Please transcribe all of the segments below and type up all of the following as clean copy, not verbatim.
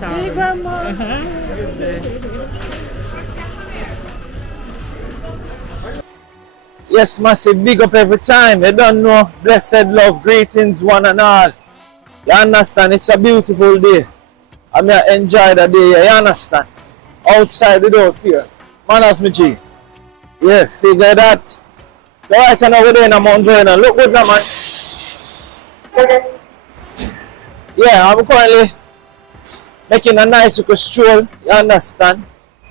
Hey, Grandma. Yes, massive big up every time. You don't know. Blessed love, greetings one and all. You understand? It's a beautiful day. I mean, I enjoy the day. You understand? Outside without fear. Manners, me G. Yeah, figure that. So right now we're there in Mount Vernon. Look good now, man. Yeah, I'm currently making a nice little stroll, you understand,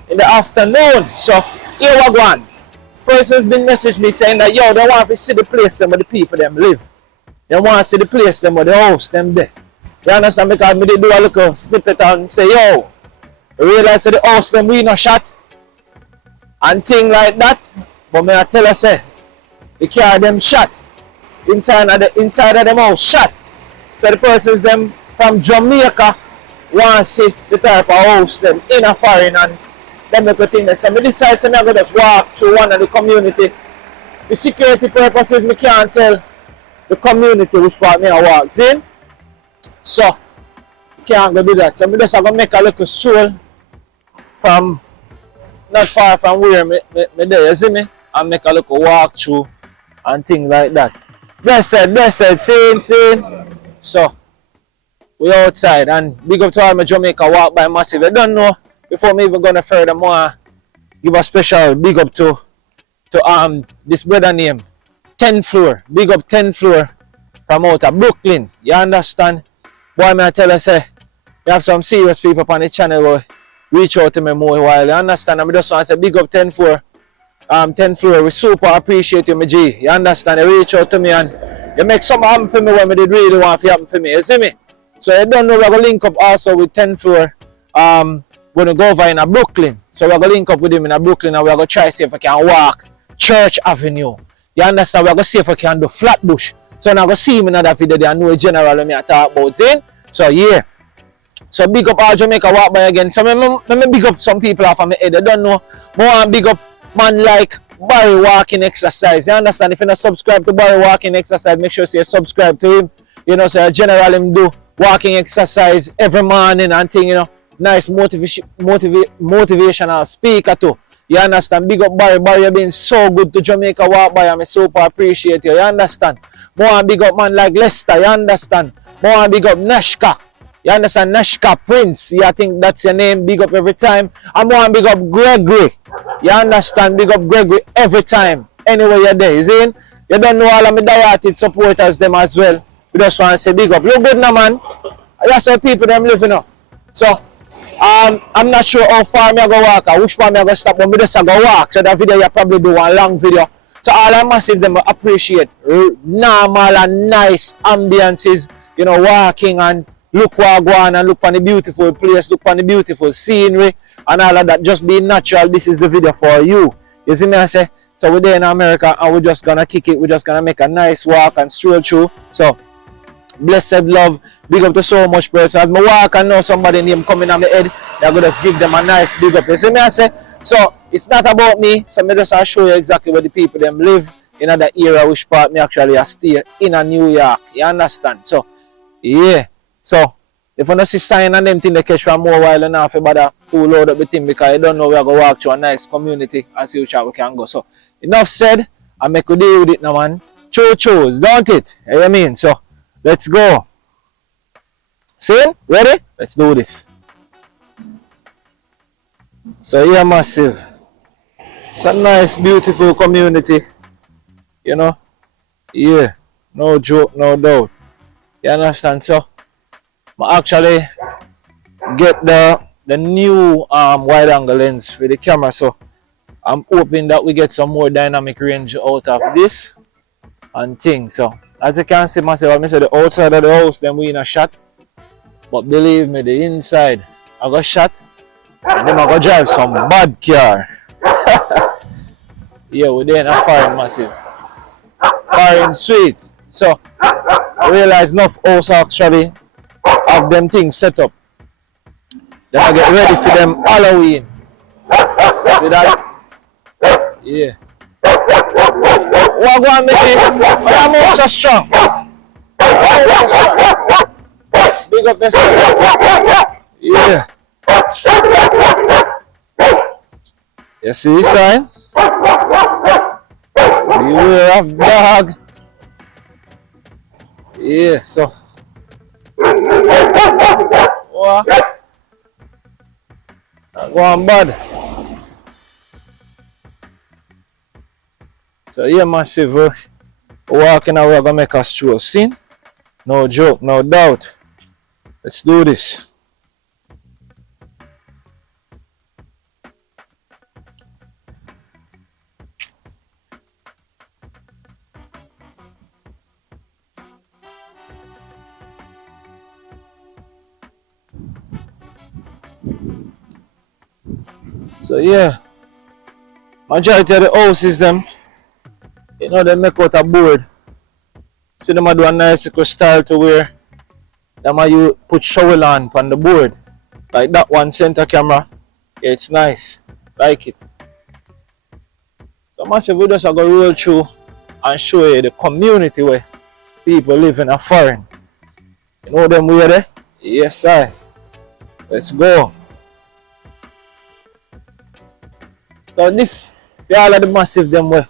in the afternoon. So, here we go. Person's been messaging me saying that, yo, they want to see the place them where the people them live. They want to see the place them where the house them there. You understand? Because me did do a little snippet and say, yo, realize that the house them we no shot and thing like that. But me I tell her, say, the car them shot. Inside of them house shot. So the persons them from Jamaica want to see the type of house them in a foreign and them little thing. So I decide to never just walk through one of the community. For security purposes, me can't tell the community which part me I walk in. So you can't go do that. So I just have to make a little stroll from not far from where me there, you see me? And make a little walk through and things like that. Blessed, seen. So we outside and big up to all my Jamaica walk by massive. I don't know before me even gonna furthermore give a special big up to this brother name 10th floor. Big up 10th floor from out of Brooklyn. You understand? Boy, me I tell you say you have some serious people on the channel who reach out to me more while. You understand? I just want to say big up 10th floor. 10th floor, we super appreciate you, my G. You understand? You reach out to me and you make something happen for me when I did really want to happen for me. You see me? So you don't know we're going to link up also with 10th floor. We're going to go over in Brooklyn. So we're going to link up with him in Brooklyn and we're going to try to see if I can walk Church Avenue. You understand? We're going to see if I can do Flatbush. So I'm going to see him in another video. They know general when I talk about it. So yeah. So big up all Jamaica walk by again. So let me big up some people off of my head. I don't know. More big up man like Barry walking exercise. You understand? If you're not subscribed to Barry walking exercise, make sure you subscribe to him. You know, so generally him do walking exercise every morning and thing, you know. Nice motivational speaker too. You understand? Big up Barry. Barry, you've been so good to Jamaica walk by. I super appreciate you. You understand? More big up man like Lester. You understand? More big up Nashka. You understand? Nashka Prince. Yeah, I think that's your name. Big up every time. And more big up Gregory. You understand? Big up Gregory every time. Anywhere you're there. You see? You don't know all of my dieted supporters them as well. We just want to say big up. Look good now, man. That's how people them living up. So I'm not sure how far me I go walk or which part me I go stop, but me just go walk. So that video you probably do one long video. So all I massive them appreciate normal and nice ambiances, you know, walking and look where I go on and look on the beautiful place, look on the beautiful scenery and all of that. Just being natural, this is the video for you. You see me I say? So we're there in America and we're just gonna kick it, we're just gonna make a nice walk and stroll through. So blessed love, big up to so much person. As I walk and know somebody name coming on my head, they're gonna just give them a nice big up. You see me I say? So it's not about me, so me just show you exactly where the people them live in that area which part me actually stay in New York. You understand? So yeah. So if you don't see sign and them thing they catch from more while enough about to load up the thing because I don't know we are going to walk through a nice community and see which we can go. So enough said, I make a deal with it now, man. Chose, don't it? You know what I mean? So let's go. See? Ready? Let's do this. So yeah, massive. It's a nice, beautiful community. You know? Yeah. No joke, no doubt. You understand? So I actually get the new wide angle lens for the camera, so I'm hoping that we get some more dynamic range out of this and things. So as you can see myself, I said the outside of the house then we in a shot, but believe me, the inside I got shot and then I go drive some bad car. Yeah, we're there in a foreign massive, foreign sweet. So I realize enough house actually have them things set up. Then I get ready for them Halloween. See that? Yeah. What go on, baby? I'm also strong. Big up yourself. Yeah. You see this sign? Beware of dog. Yeah, so. What? Go on, bud. So yeah, massive. Walking away, we're gonna make a stroll. See? No joke, no doubt. Let's do this. So yeah, majority of the houses them, you know, they make out a board. See them do a nice style to where them you put shovel on the board. Like that one center camera. Yeah, it's nice. Like it. So massive we just go roll through and show you the community where people live in a foreign. You know them way there? Yes sir. Let's go. So this, all of the massive them way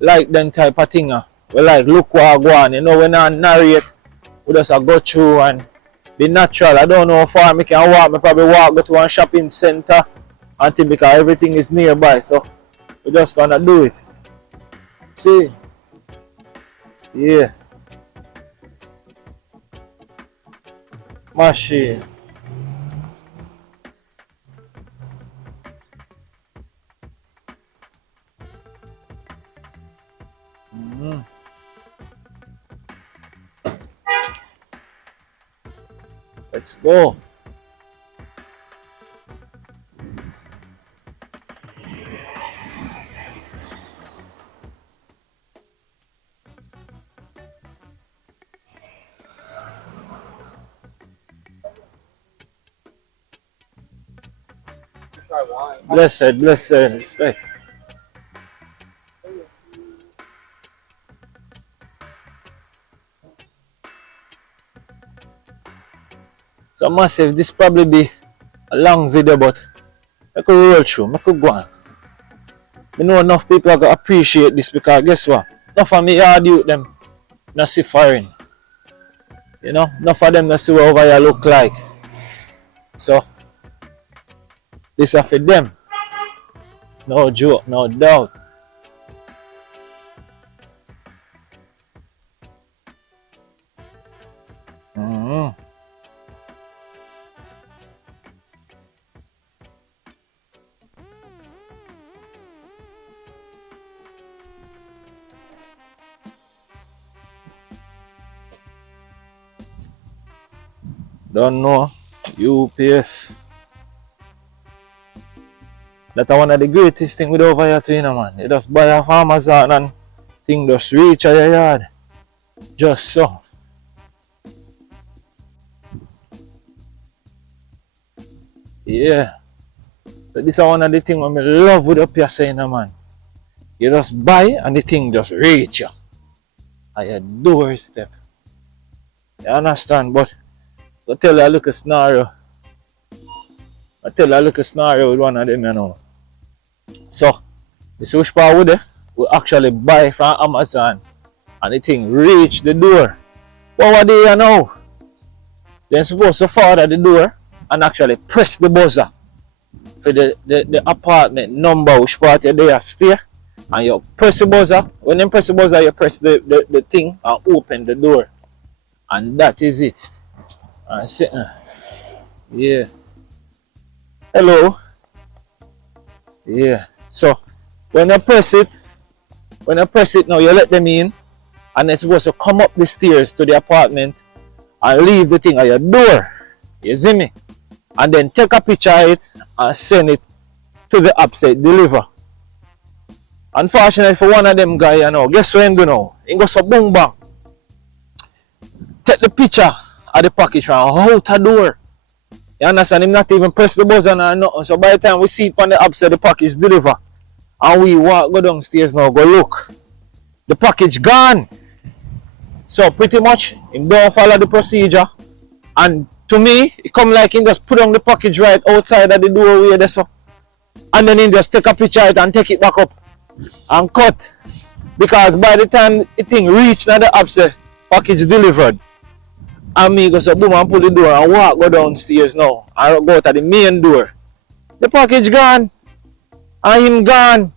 like them type of thing. We like look what I go on. You know, when I narrate, we just go through and be natural. I don't know how far I can walk. I probably go to one shopping center until because everything is nearby. So we're just gonna do it. See? Yeah. Machine. Let's go. Blessed, blessed, respect. So massive, this probably be a long video, but I could roll through, I could go on. I know enough people are going to appreciate this because guess what? Enough of me hard youth them not see foreign. You know, enough of them not see what over here look like. So this is for them. No joke, no doubt. Don't know. UPS. That's one of the greatest things with over here to you know, man. You just buy a Amazon and thing just reach at your yard. Just so. Yeah. So this is one of the things I love with up here saying, man. You just buy and the thing just reach you at your doorstep. You understand? But I tell you a little scenario. I tell you a little scenario with one of them, you know. So, this which part with it, we actually buy from Amazon and the thing reach the door. But what do you know? They're supposed to follow the door and actually press the buzzer for the apartment number which part you there stay. And you press the buzzer. When you press the buzzer, you press the thing and open the door. And that is it. And sitting. Yeah. Hello. Yeah. So when you press it now, you let them in and it's supposed to come up the stairs to the apartment and leave the thing at your door. You see me? And then take a picture of it and send it to the app say deliver. Unfortunately for one of them guys, you know, guess what he do now? He goes so boom bang. Take the picture of the package from out the door. You understand? Him not even press the button or nothing. So by the time we see it on the app say the package deliver, and we walk go downstairs now, go look. The package gone. So pretty much him don't follow the procedure. And to me, it come like he just put on the package right outside of the doorway there. So and then he just take a picture of it and take it back up and cut. Because by the time the thing reach now the app say package delivered, and me go say boom and pull the door and walk go downstairs now and go to the main door. The package gone and him gone.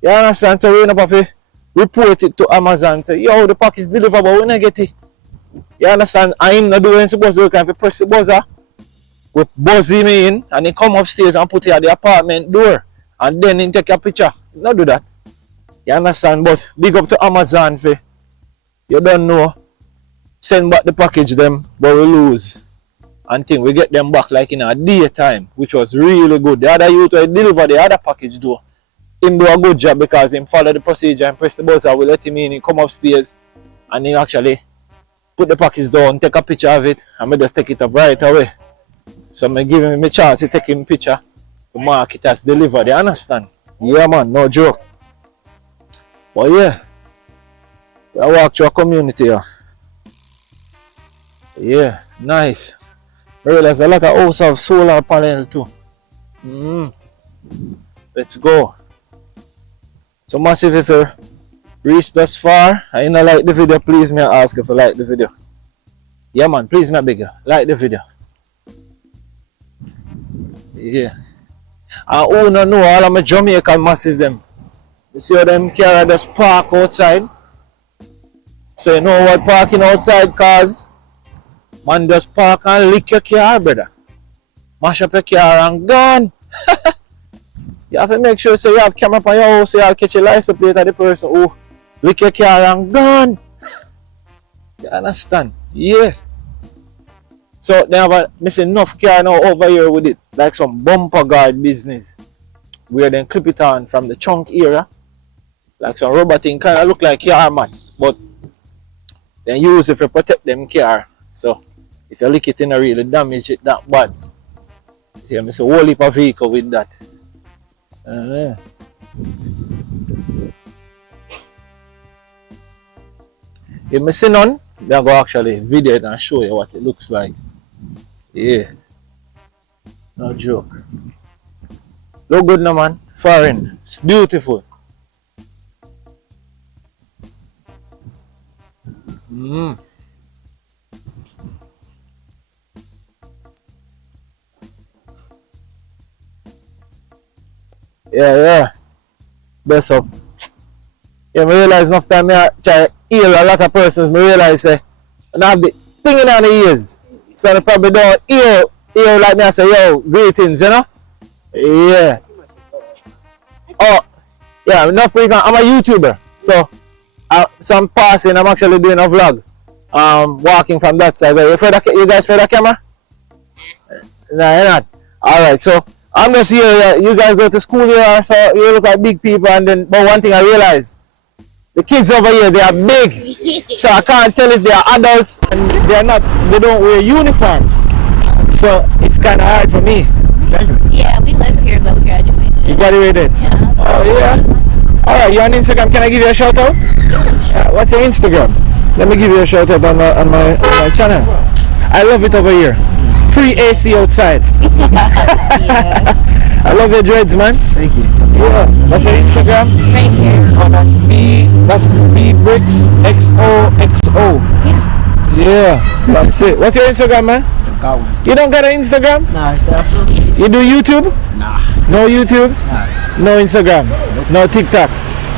You understand? So we have to report it to Amazon, say yo the package delivered but we not get it. You understand? And him not doing supposed to do, if you press the buzzer, we buzz him in and he come upstairs and put it at the apartment door and then he take a picture. Not do that. You understand? But big up to Amazon for you don't know. Send back the package them but we lose. And think we get them back like in a daytime, which was really good. The other youth will deliver the other package though. Him do a good job because him follow the procedure and press the buzzer, we let him in, he come upstairs and he actually put the package down, take a picture of it, and I just take it up right away. So I give him a chance to take him a picture to mark it as delivered. You understand? Yeah man, no joke. But yeah, I walk through a community here. Yeah, nice. I realize a lot of houses have solar panel too. Let's go. So massive if you reach thus far and you don't like the video, please me ask if you like the video. Yeah man, please me beg you, like the video. Yeah. And who don't know all of my Jamaican massive them. You see how them car just park outside. So you know what parking outside cause? Man just park and lick your car, brother. Mash up your car and gone. You have to make sure so you have camera on your house so you have catch a license plate of the person who lick your car and gone. You understand? Yeah. So they have a missing enough car now over here with it. Like some bumper guard business. Where they clip it on from the trunk area. Like some rubber thing kind of look like car man. But they use it to protect them car. So if you lick it in a really damage it that bad. Yeah, I say whole heap of vehicle with that. If I see none, then I go actually video it and show you what it looks like. Yeah. No joke. Look good now man. Foreign. It's beautiful. Yeah. Best up. Yeah, I realize enough time I try to hear a lot of persons, I realize I have the thing in the ears. So they probably don't hear like me I say, yo, greetings, you know? Yeah. Oh, yeah, enough for I'm a YouTuber. So I'm passing, I'm actually doing a vlog. Walking from that side. You guys for the camera? No, you're not. Alright, so I'm just here, you guys go to school here, so you look like big people, and then, but one thing I realize, the kids over here, they are big, so I can't tell if they are adults, and they don't wear uniforms, so it's kind of hard for me. Yeah, we live here, but we graduated. You graduated? Yeah. Oh yeah? Alright, you're on Instagram, can I give you a shout out? Yeah, sure. What's your Instagram? Let me give you a shout out on my channel. I love it over here. Free AC outside. Yeah. I love your dreads, man. Thank you. Yeah. What's your Instagram? Right here. Oh, that's B Bricks XOXO. Yeah. Yeah, that's it. What's your Instagram, man? Got one. You don't got an Instagram? Nah, it's that for me. You do YouTube? Nah. No YouTube? Nah. No Instagram? Nope. No TikTok?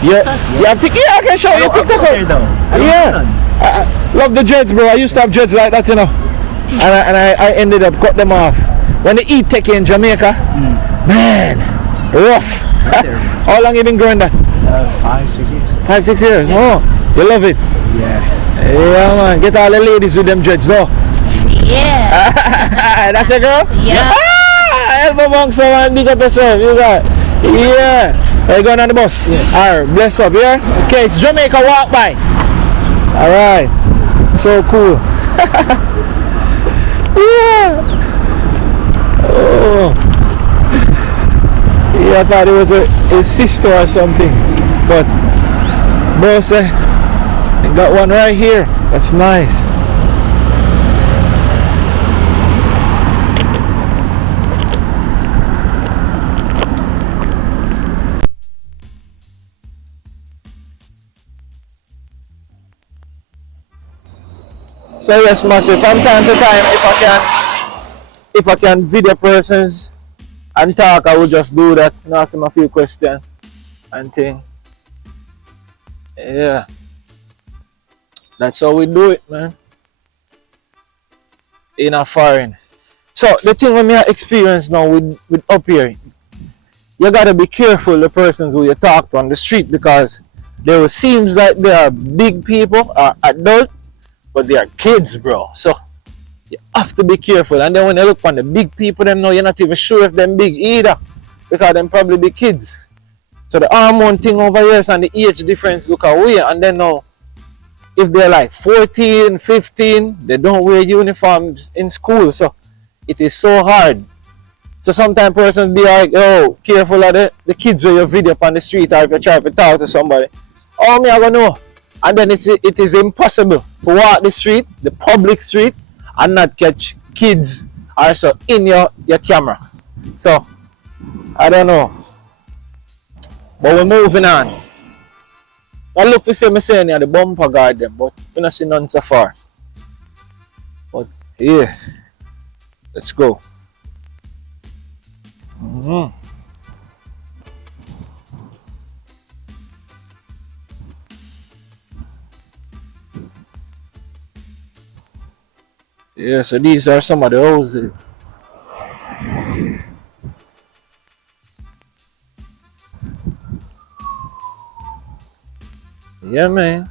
Yeah. You have TikTok? Yeah, I can show you TikTok. There, though. Yeah. I love the dreads, bro. I used to have dreads like that, you know. And I ended up cut them off. When they eat take in Jamaica, man, rough. How long you been growing that? 5, 6 years. 5, 6 years. Oh, you love it. Yeah. Yeah, man. Get all the ladies with them dreads, though. Yeah. That's your girl? Yeah. Help amongst someone, big up yourself. You got. Yeah. Are you going on the bus? Yeah. Alright, bless up, yeah? Okay, it's Jamaica walk by. Alright. So cool. Yeah. Oh. Yeah, I thought it was his sister or something. But bro say, I got one right here. That's nice. So yes, massive. From time to time, if I can video persons and talk, I will just do that and ask them a few questions and thing. Yeah, that's how we do it, man. In a foreign. So the thing when me experience now with up here, you gotta be careful the persons who you talk to on the street because there seems like they are big people or adult, but they are kids, bro. So you have to be careful. And then when you look on the big people, them now you're not even sure if them big either, because them probably be kids. So the hormone thing over here and the age difference look away. And then now, if they're like 14, 15, they don't wear uniforms in school. So it is so hard. So sometimes persons be like, oh, careful of the kids when you video up on the street or if you try to talk to somebody. Oh, me I don't know. And then it is impossible to walk the street, the public street, and not catch kids also in your camera. So, I don't know. But we're moving on. I look to see me saying the bumper guard them, but we don't see none so far. But yeah, let's go. Yeah, so these are some of the houses. Yeah, man.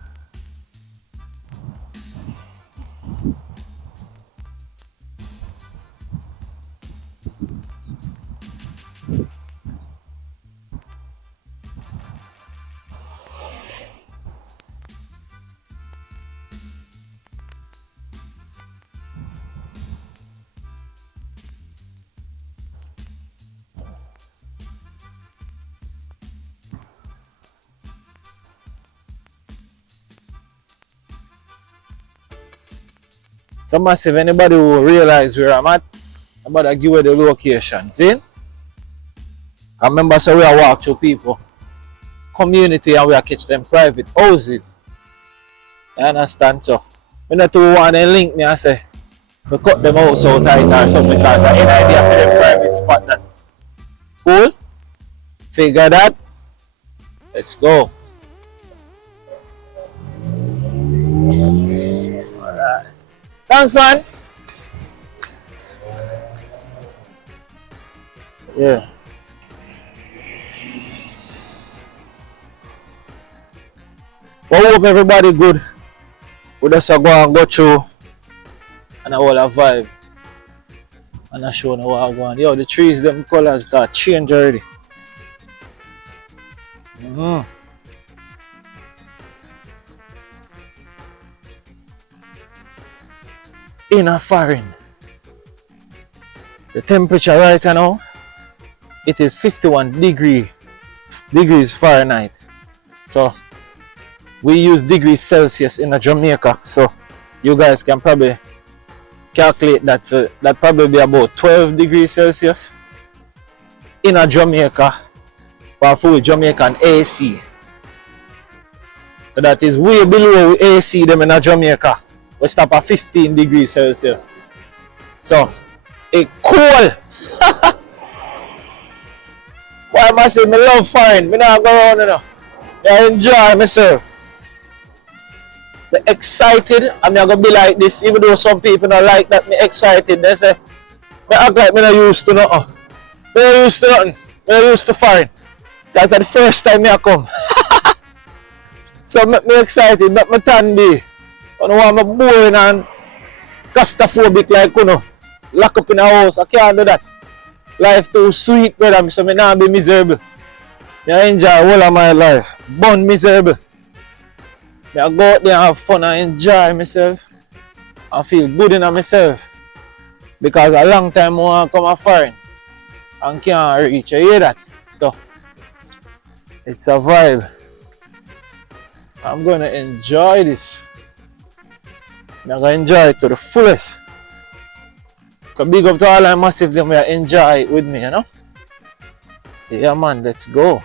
So massive, anybody who realize where I'm at, I'm about to give you the location. See? I remember so we are walk to people, community, and we are catch them private houses. You understand? So when the two want to link me and say we cut them house out tight or something because I have an idea for them private spot that. Cool? Figure that. Let's go. Alright. Thanks, man. Yeah. Well, hope everybody good. We just go and go through and I will have vibe. And I show you what I want. Yo, the trees, them colors start change already. In a foreign. The temperature right now, it is 51 degrees Fahrenheit. So we use degrees Celsius in Jamaica, so you guys can probably calculate that. That probably be about 12 degrees Celsius in Jamaica for full Jamaican AC. So that is way below AC them in Jamaica. We stop at 15 degrees Celsius. So it cool. Why am I saying I love foreign? I not go around you know. I enjoy myself. The excited, I'm not gonna be like this, even though some people don't like that me excited. They say, I act like me not used to nothing. Me not used to nothing. Me not used to foreign. That's the first time I come. So make me excited, make me tan be. I don't want me boring and claustrophobic like you know. Lock up in a house, I can't do that. Life too sweet, brother, so I not be miserable. I enjoy all of my life. Born miserable. I go out there and have fun and enjoy myself. I feel good in myself. Because a long time I want to come a foreign and can't reach. You hear that? So it's a vibe. I'm gonna enjoy this. I'm gonna enjoy it to the fullest. So big up to all my massive them who enjoy it with me, you know? Yeah man, let's go.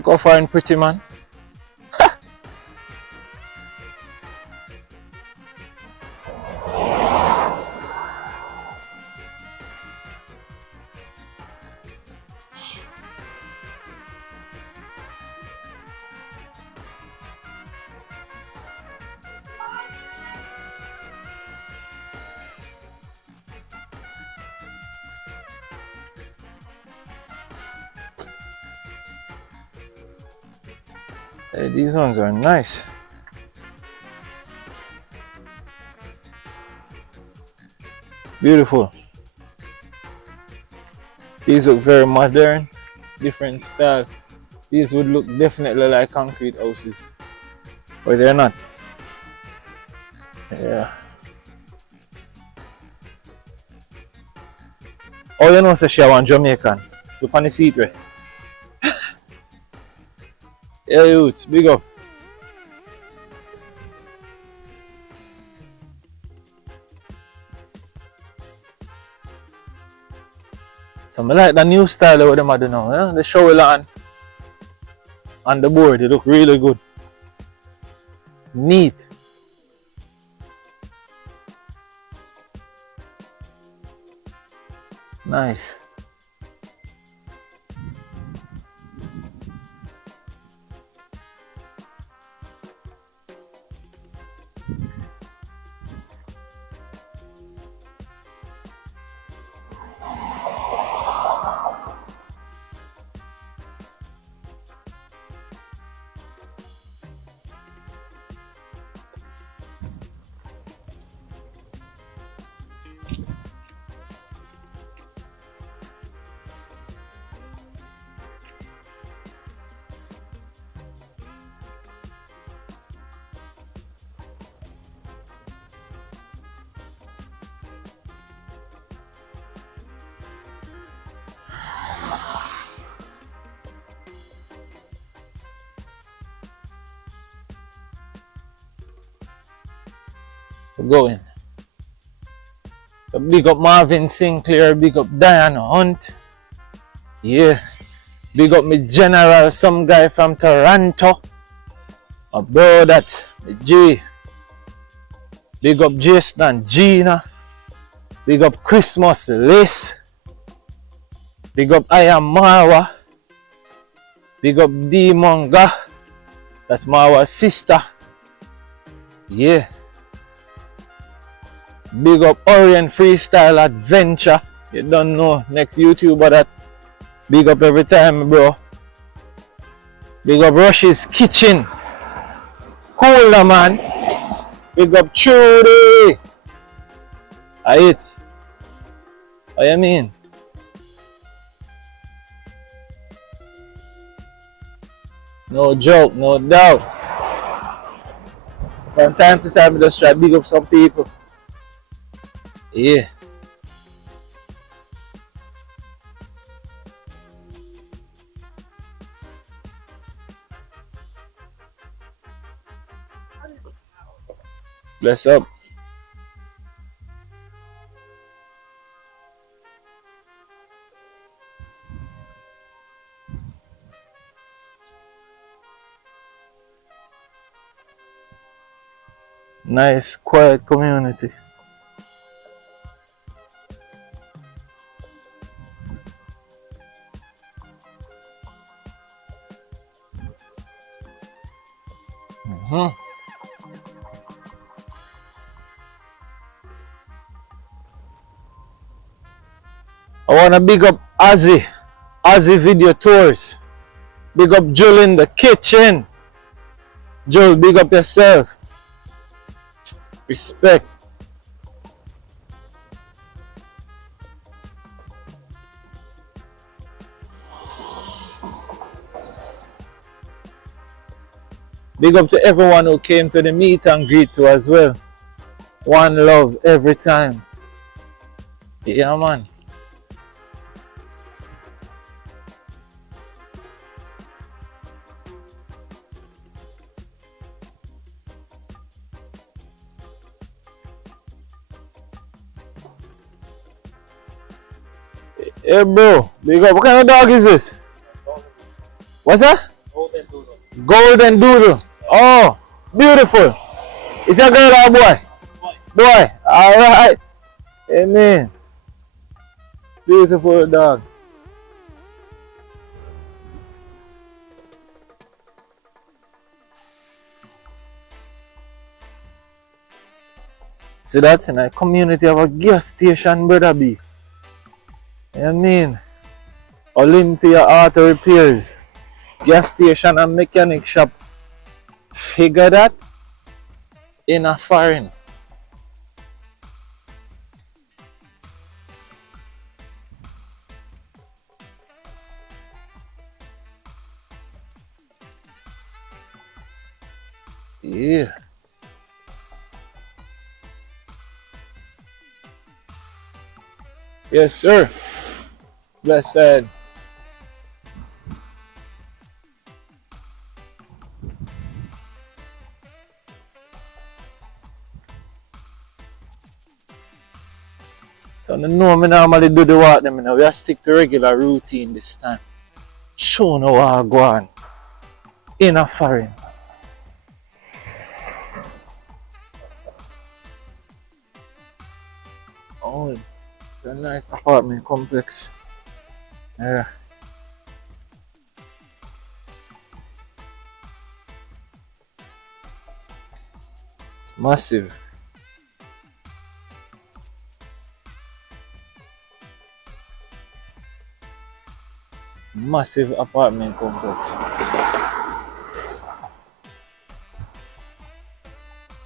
Look how fine pretty, man. Hey, these ones are nice. Beautiful. These look very modern, different style. These would look definitely like concrete houses, but they're not. Yeah. Oh, you know, so she want Jamaican. Look on the seat rest. Yeah, youths, big up. So I like the new style of what them are doing now. Yeah? They show it on the board. They look really good. Neat. Nice. We're going. So big up Marvin Sinclair, big up Diana Hunt. Yeah. Big up me general, some guy from Toronto. A bro that G. Big up Jason and Gina. Big up Christmas Liz. Big up I am Marwa. Big up D Monga. That's Marwa's sister. Yeah. Big up Orient Freestyle Adventure. You don't know, next YouTuber that. Big up every time, bro. Big up Rush's Kitchen. Cool, man. Big up Trudy. I eat. What you mean? No joke, no doubt. From time to time, I just try to big up some people. Yeah. Bless up. Nice, quiet community. I want to big up Ozzy Video Tours. Big up Joel in the kitchen. Joel, big up yourself. Respect. Big up to everyone who came to the meet and greet too as well. One love every time. Yeah, man. Hey bro, big up. What kind of dog is this? What's that? Golden doodle. Oh, beautiful. Is it a girl or a boy? Boy. Alright. Amen. Beautiful dog. See that? In a community of a gas station, brother B. You mean? Olympia Auto Repairs. Gas station and mechanic shop. Figure that? In a foreign. Yeah. Yes, sir. Blessed. So I know me normally do the work them, you know. We have to stick to regular routine this time. Show no what I go on. In a foreign. Oh, it's a nice apartment complex. Yeah. It's massive. Massive apartment complex.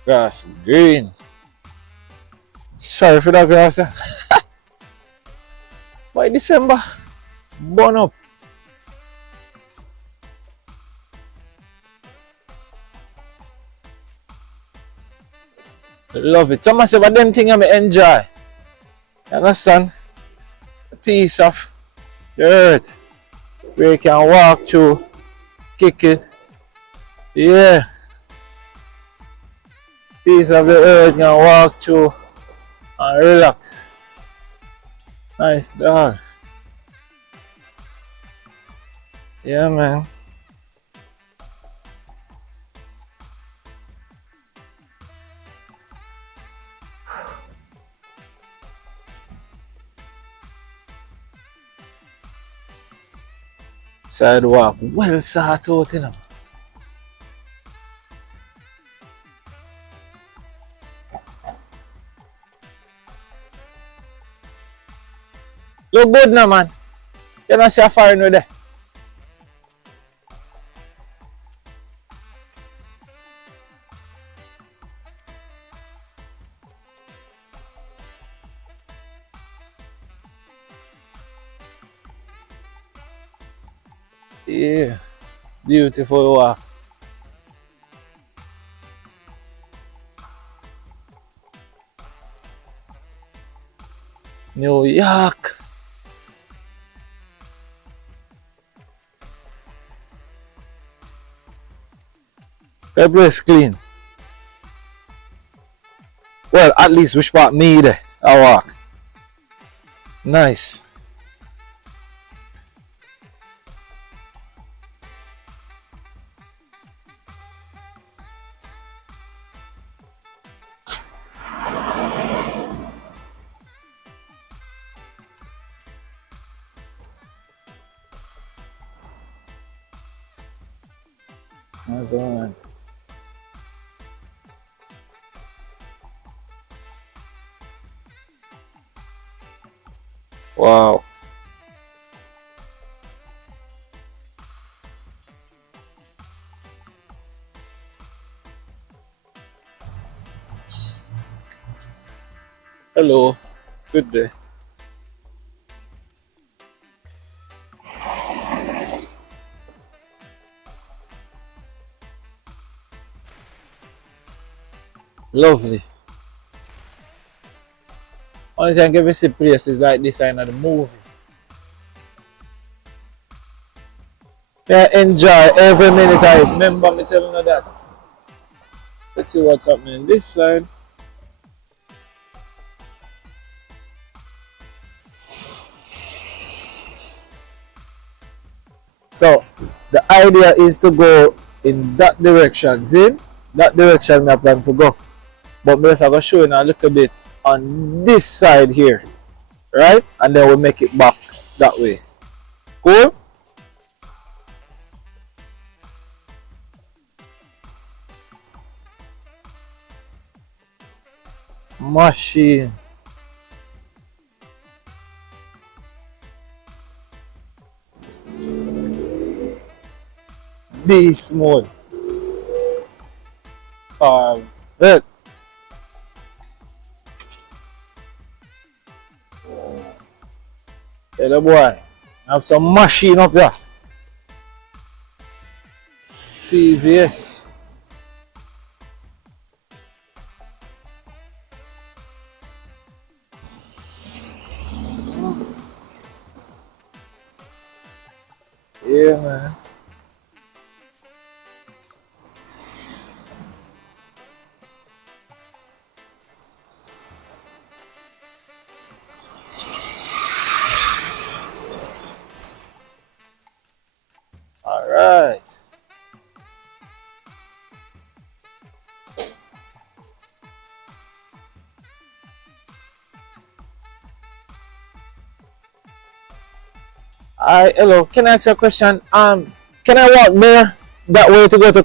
Grass green. Sorry for that grass. By December, burn up. Love it. Some of them things I enjoy. You understand? The piece of the earth where you can walk through, kick it. Yeah. Piece of the earth you can walk through and relax. Nice dog. Yeah, man. Sidewalk well sort out, you know. Look good now, man. You don't see a foreign with there. Yeah, beautiful walk. New York. The place clean. Well, at least which part me there, I walk. Nice. My God. Wow. Hello. Good day. Lovely. Only thing I can visit places like this in the movies. I enjoy every minute I remember me telling you that. Let's see what's happening this side. So the idea is to go in that direction. See? That direction I plan to go. But I'm going to show you a little bit on this side here. Right? And then we'll make it back that way. Cool? Machine. Beast mode. Look. Hello boy. Have some machine up there. CVS. Yeah, man. All right. Hello. Can I ask you a question? Can I walk there that way to go to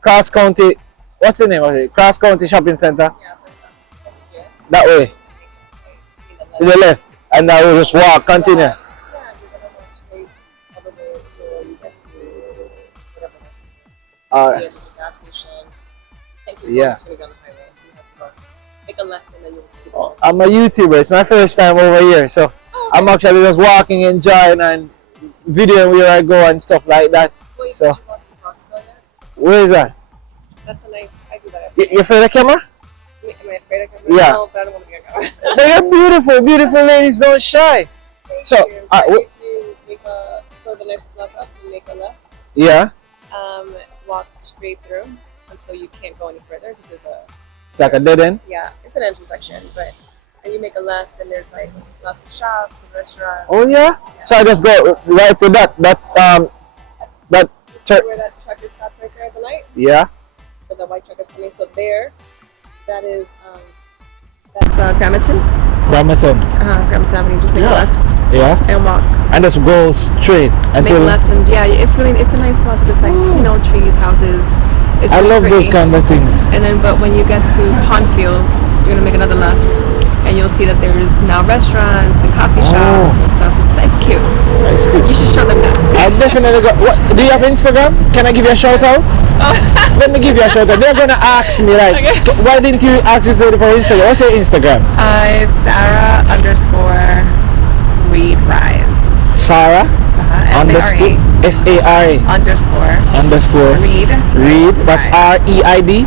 Cross County? What's the name of it? Cross County Shopping Center. Yeah. That way, to the left, and I will just walk. Continue. Yeah, you're gonna go straight over there till you get to whatever. Alright. There's a gas station. I think Yeah. it's going to be on the highway, so you have to go make a left and then you'll see. I'm a YouTuber. It's my first time over here, so I'm actually just walking, enjoying, and videoing where I go and stuff like that. Wait, So, you want to Costco yet? where is that? That's a nice. I do that. You afraid of the camera? Am I afraid I can? Yeah. No, but I don't want to be on camera. They are beautiful, beautiful ladies. Don't shy. Thank So, you. alright, If you make for the next block up, you make a left. Yeah, Walk straight through until you can't go any further because there's a it's like a dead end. yeah, it's an intersection, but and you make a left and there's like lots of shops and restaurants. Oh yeah. So I just go right to that See where that truck is stopped right there at the light? yeah. So the white truck is coming. So there, that is that's Grammaton. Grammaton. Grammaton Avenue. Just make Yeah. a left Yeah. and walk. And just go straight Make a until. left and yeah, it's a nice walk. It's like trees, houses. It's I really love those pretty. kind of things. And then, but when you get to Pondfield, you're gonna make another left, and you'll see that there's now restaurants and coffee shops and stuff. It's cute. Nice too. You should show them that. I definitely got. What do you have Instagram? Can I give you a shout out? Let me give you a shout out. They're gonna ask me like, why didn't you ask this lady for Instagram? What's your Instagram? It's Sarah_Reed Rise. Sarah S-A-R-A underscore Reed. That's R-E-I-D.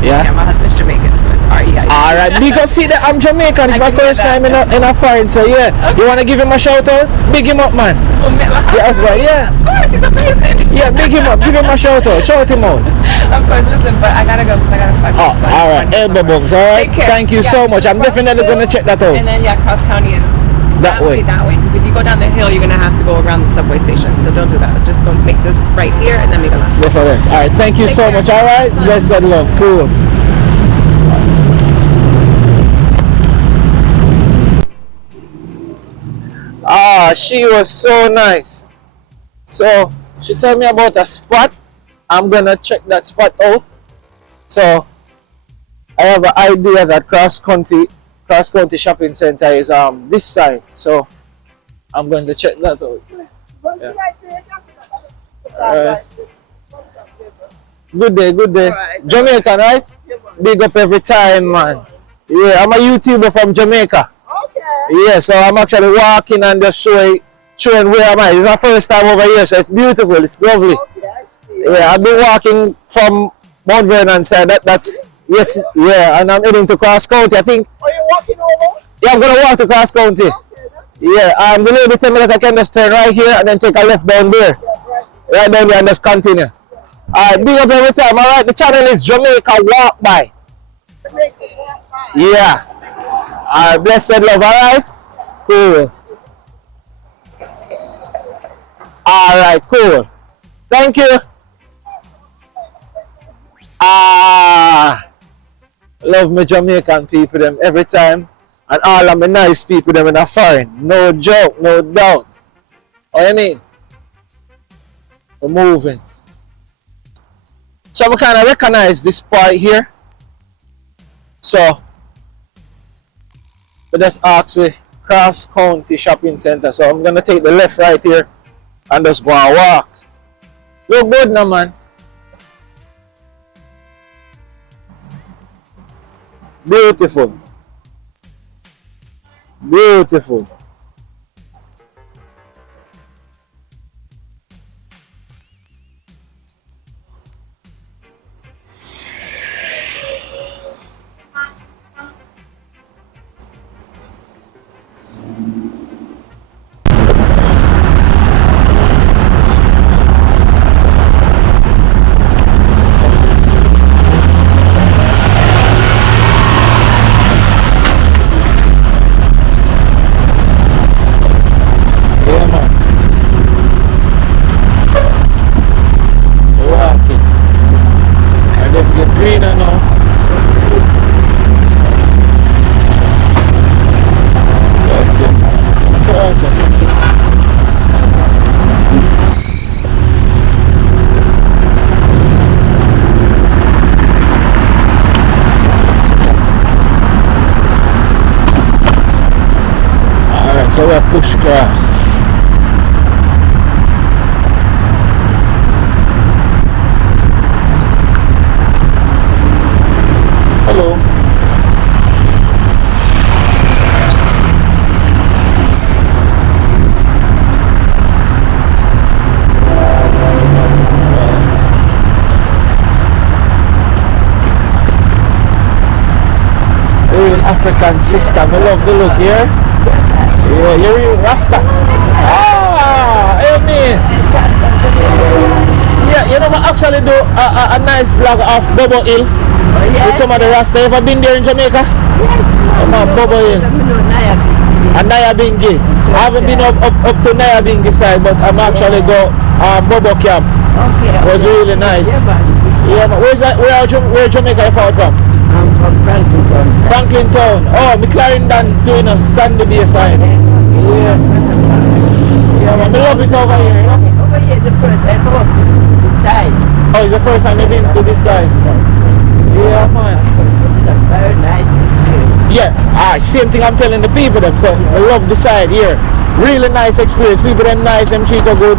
Yeah, my husband's Jamaican, so it's R-E-I-D. Alright, big up, see that I'm Jamaican. It's my first time in a foreign, so yeah. You wanna give him a shout out? Big him up, man. Your husband, yeah. Of course, he's amazing. Yeah, big him up. Give him a shout out. Shout him out. Of course, listen, but I gotta go because I gotta fuck Oh, alright. Elbow bumps, alright. Take care. Thank you so much. I'm definitely gonna check that out. And then cross county is That way. because if you go down the hill you're gonna have to go around the subway station, so don't do that. Just go make this right here and then make a left. Left or left. Alright, thank you Take so care. much. Alright, blessed love. Cool. She was so nice. So she told me about a spot. I'm gonna check that spot out. So I have an idea that Cross County Shopping Center is this side. So I'm going to check that out. Yeah. Alright. Good day. Alright. Jamaican, right? Big up every time, man. Yeah, I'm a YouTuber from Jamaica. Okay. Yeah, so I'm actually walking and just showing where am I. It's my first time over here, so it's beautiful. It's lovely. Okay, I see. Yeah, I've been walking from Mount Vernon side. That's yes, yeah, and I'm heading to Cross County. I think. Are you walking over? Yeah, I'm gonna walk to Cross County. Okay, that's Yeah, the lady told me that I can just turn right here and then take a left down there. right. Right down there and just continue. Alright, big up every time. Alright, the channel is Jamaica Walk By. Make it walk by. Yeah. Alright, blessed love, alright? Cool. Alright, cool. Thank you. Love my Jamaican people them every time. And all of my nice people them in a foreign. No joke, no doubt. What you mean? We're moving. So we kind of recognize this part here. So we just ask the Cross County Shopping Center. So I'm gonna take the left right here and just go and walk. Look good now, man. Beautiful. Beautiful. So we push cross. Hello. Real African system. I love the look here. Yeah, you're Rasta. I mean. Yeah, you know, I actually do a nice vlog of Bobo Hill with some of the Rasta. Ever been there in Jamaica? Yes. Bobo Hill. And Nyabinghi. I haven't been up to Nyabinghi side, but I'm actually go Bobo Camp. Okay. It was really nice. Yeah, but where Jamaica you found from? I'm from Burlington. Franklin Town. Oh, McLaren done to Sandy Bay side. Yeah. Yeah, man, I love it over here, you know? Over here, the first I come up this side. Oh, it's the first time you've been to this side? Yeah, man. Very nice. Yeah, same thing I'm telling the people them. So I love the side here. Really nice experience. People them nice, them treat you good.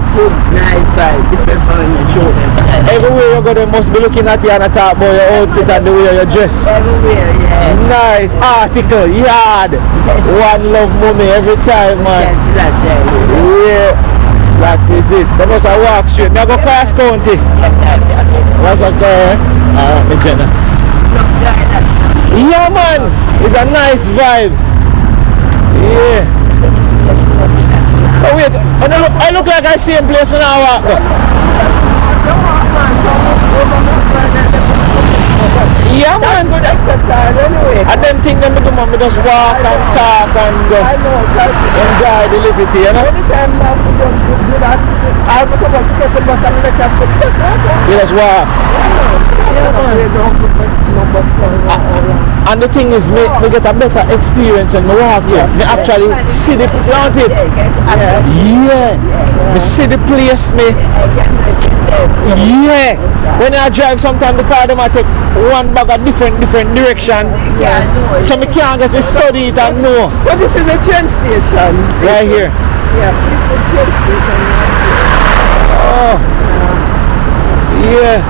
Nice side, different from the children. Everywhere you go, they must be looking at you and talk about your outfit and the way you dress. Everywhere, yeah. Nice article, yard. One love mommy every time, man. Yes, that's it. Yeah, that is it. They must have walk straight. Now go Cross County. What's that girl? Alright, me Jenna. Yeah, man. It's a nice vibe. Yeah. Oh wait, I look like I see a place now. Yeah, man. Good exercise anyway. And them thing them do, man, we just walk and talk and just enjoy the liberty, you know? Anytime I just do that, I'll come up to get the bus and let that to the bus. You just walk. And the thing is, we get a better experience when we walk here. We actually see the plant it. Yeah. We see the place, me. Yeah. When I drive, sometimes the car them might take one bag of different direction. So we can't get to study it and know. But this is a train station. Right here. Yeah, it's a train station right Oh. Yeah.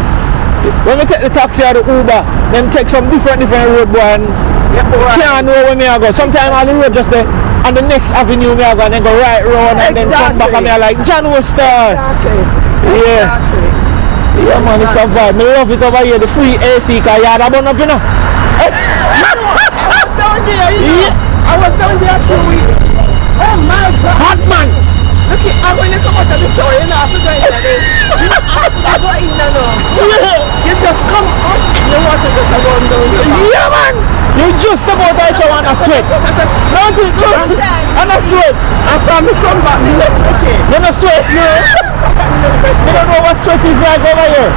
When we take the taxi or the Uber, then take some different road, boy, and can't know where me I go. Sometimes on the road just there, on the next avenue me I go, and then go right round and then come back and me I like John Worcester. Yeah. Yeah, man, it's a vibe. I love it over here, the free AC car yard. I burn up, you know. I was down there, you know. I was down there 2 weeks. Oh my God. Hot man. Look, when you come out of the store, you know, have to go in there. You have to go in there now. You just come up, you want to just go down. Yeah, man. You just about to show and a sweat. Nothing, look. And a sweat. And from me come back, me not sweating. You're not sweat? No. You don't know what sweat is like over here.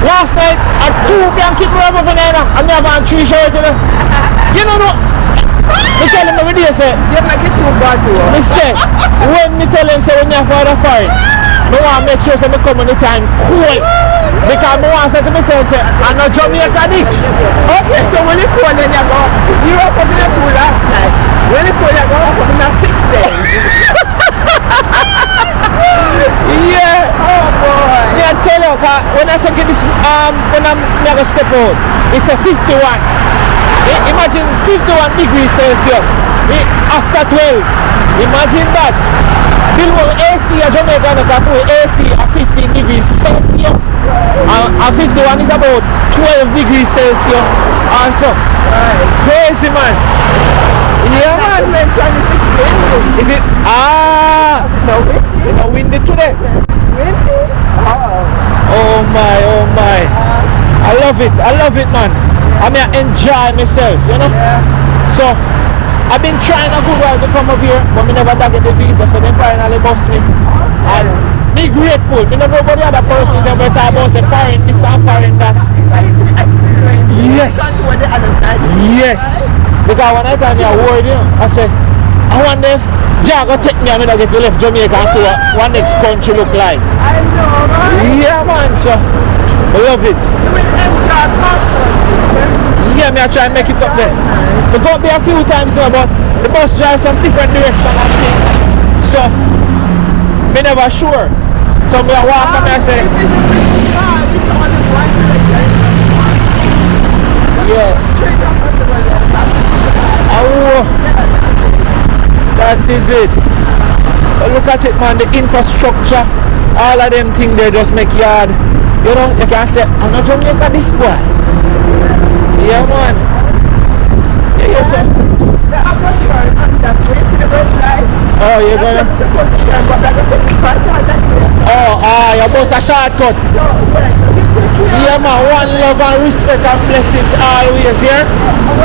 Last night, I had 2 blankets were over there, and I have on 3 shirts. You know, I tell him every day, say, You make it too bad though. I say, when me tell him, say, when you have a fire, I want to make sure say, I come on the time cool. Because I want to say to myself, say, I'm not Jamaica this. Okay, so when you cold then you go, if you were up in the 2 last night, when you cold you go up in the 6 days. Yeah. Oh boy. Yeah, tell you, when I check this, when I'm never step out, it's a 51. Imagine 51 degrees Celsius after 12. Imagine that. Bill will AC at Jamaica and AC at 15 degrees Celsius. And 51 is about 12 degrees Celsius. Also, it's crazy, man. Yeah, man. It's windy. Is it? No windy. You know, windy today. Windy. Oh my. I love it, man. I mean, I enjoy myself, you know? Yeah. So, I've been trying a good while to come up here, but I never did get the visa, so they finally bust me. And me grateful. Me know nobody other person that will talk about the foreign this and foreign that. Yes. Yes. Because when I tell me a word, you know, I say, I wonder if Jah go take me and I get to left Jamaica and see what next country look like. I know, man. Yeah, man, so I love it. You will enjoy Boston. Yeah, me I try and make it up there. We go up there a few times now, but the bus drives some different direction and things. So, me never sure. So me I walk and I say, yeah. Oh, that is it. But look at it, man, the infrastructure, all of them things they just make yard. You know, you can say, I'm not Jamaica this boy. Yeah, man. Yeah, sir. Oh, you're gonna. Oh, your boss a shortcut. Yeah, man. One love and respect and blessings always here.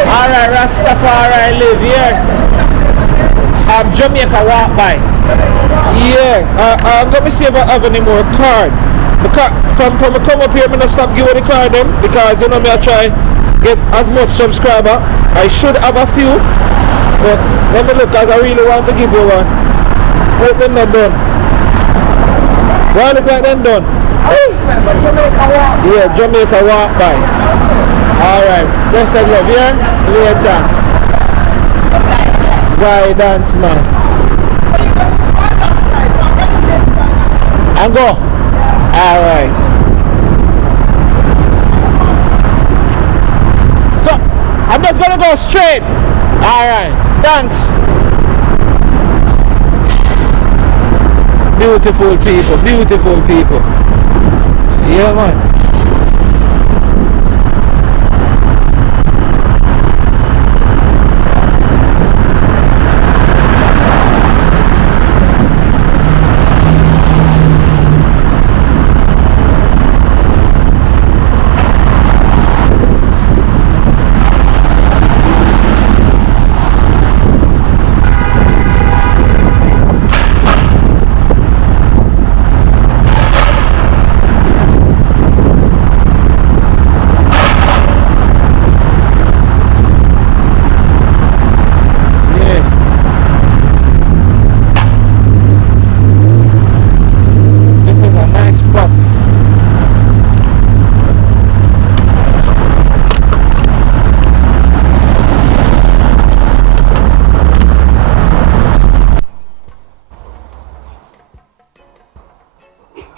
Alright, Rastafari live here. Jamaica walk by. Yeah. Let me see if I have any more card. Because from I come up here, I'm gonna stop giving the card them because you know me I try get as much subscriber. I should have a few, but let me look as I really want to give you one. Hope them not done. Why look like them done? Yeah, Jamaica walk by. Alright, blessed love here. Later. Guidance man. And go. Alright. So, I'm just gonna go straight. Alright. Thanks. Beautiful people. Beautiful people. Yeah, man.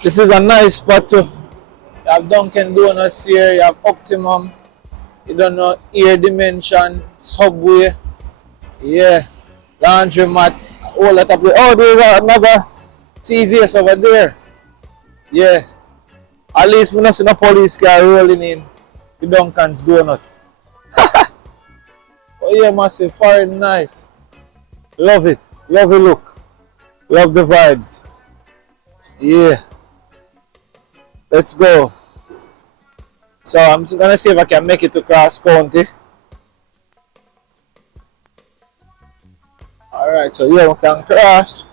This is a nice spot too. You have Dunkin' Donuts here, you have Optimum, you don't know, Air Dimension, Subway, yeah, Laundromat, all that up there. Oh, there's another CVS over there. Yeah. At least we don't see no police car rolling in the Dunkin's Donut. Oh yeah, massive, foreign nice. Love it. Love the look. Love the vibes. Yeah. Let's go. So I'm just gonna see if I can make it to cross county. Alright, so yeah, we can cross.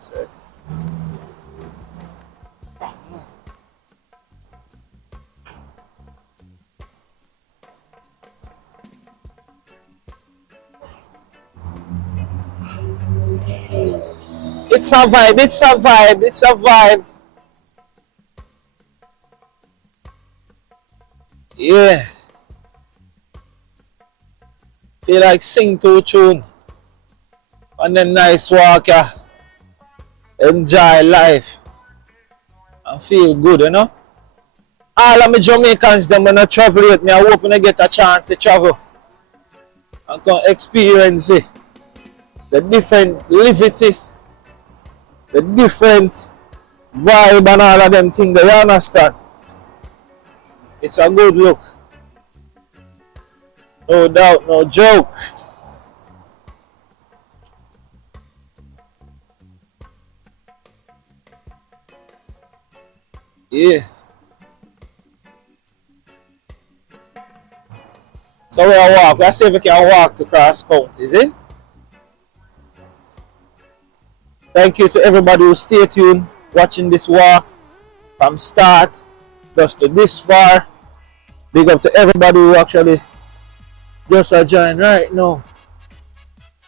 That's it. It's a vibe, it's a vibe, it's a vibe. Yeah. Feel like sing to a tune. And then nice walk, yeah. Enjoy life. And feel good, you know. All of my Jamaicans, them when I travel with me, I hope when I get a chance to travel. And come experience it. The different liberty. The different vibe and all of them things, you understand? It's a good look. No doubt, no joke. Yeah. So we walk. Let's see if we can walk to cross country, is it? Thank you to everybody who stay tuned, watching this walk from start just to this far. Big up to everybody who actually just join right now.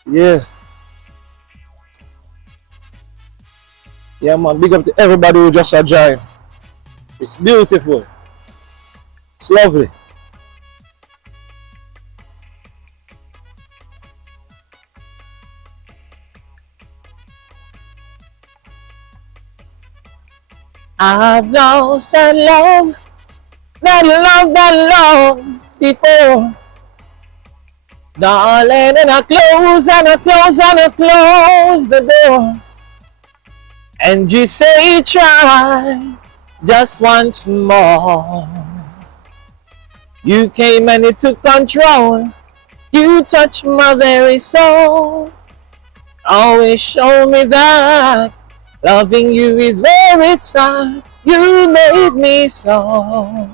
Yeah. Yeah, man. Big up to everybody who just join. It's beautiful. It's lovely. I've lost that love before. Darling, and I close the door. And you say try just once more. You came and you took control. You touched my very soul. Always show me that loving you is where it starts. You made me so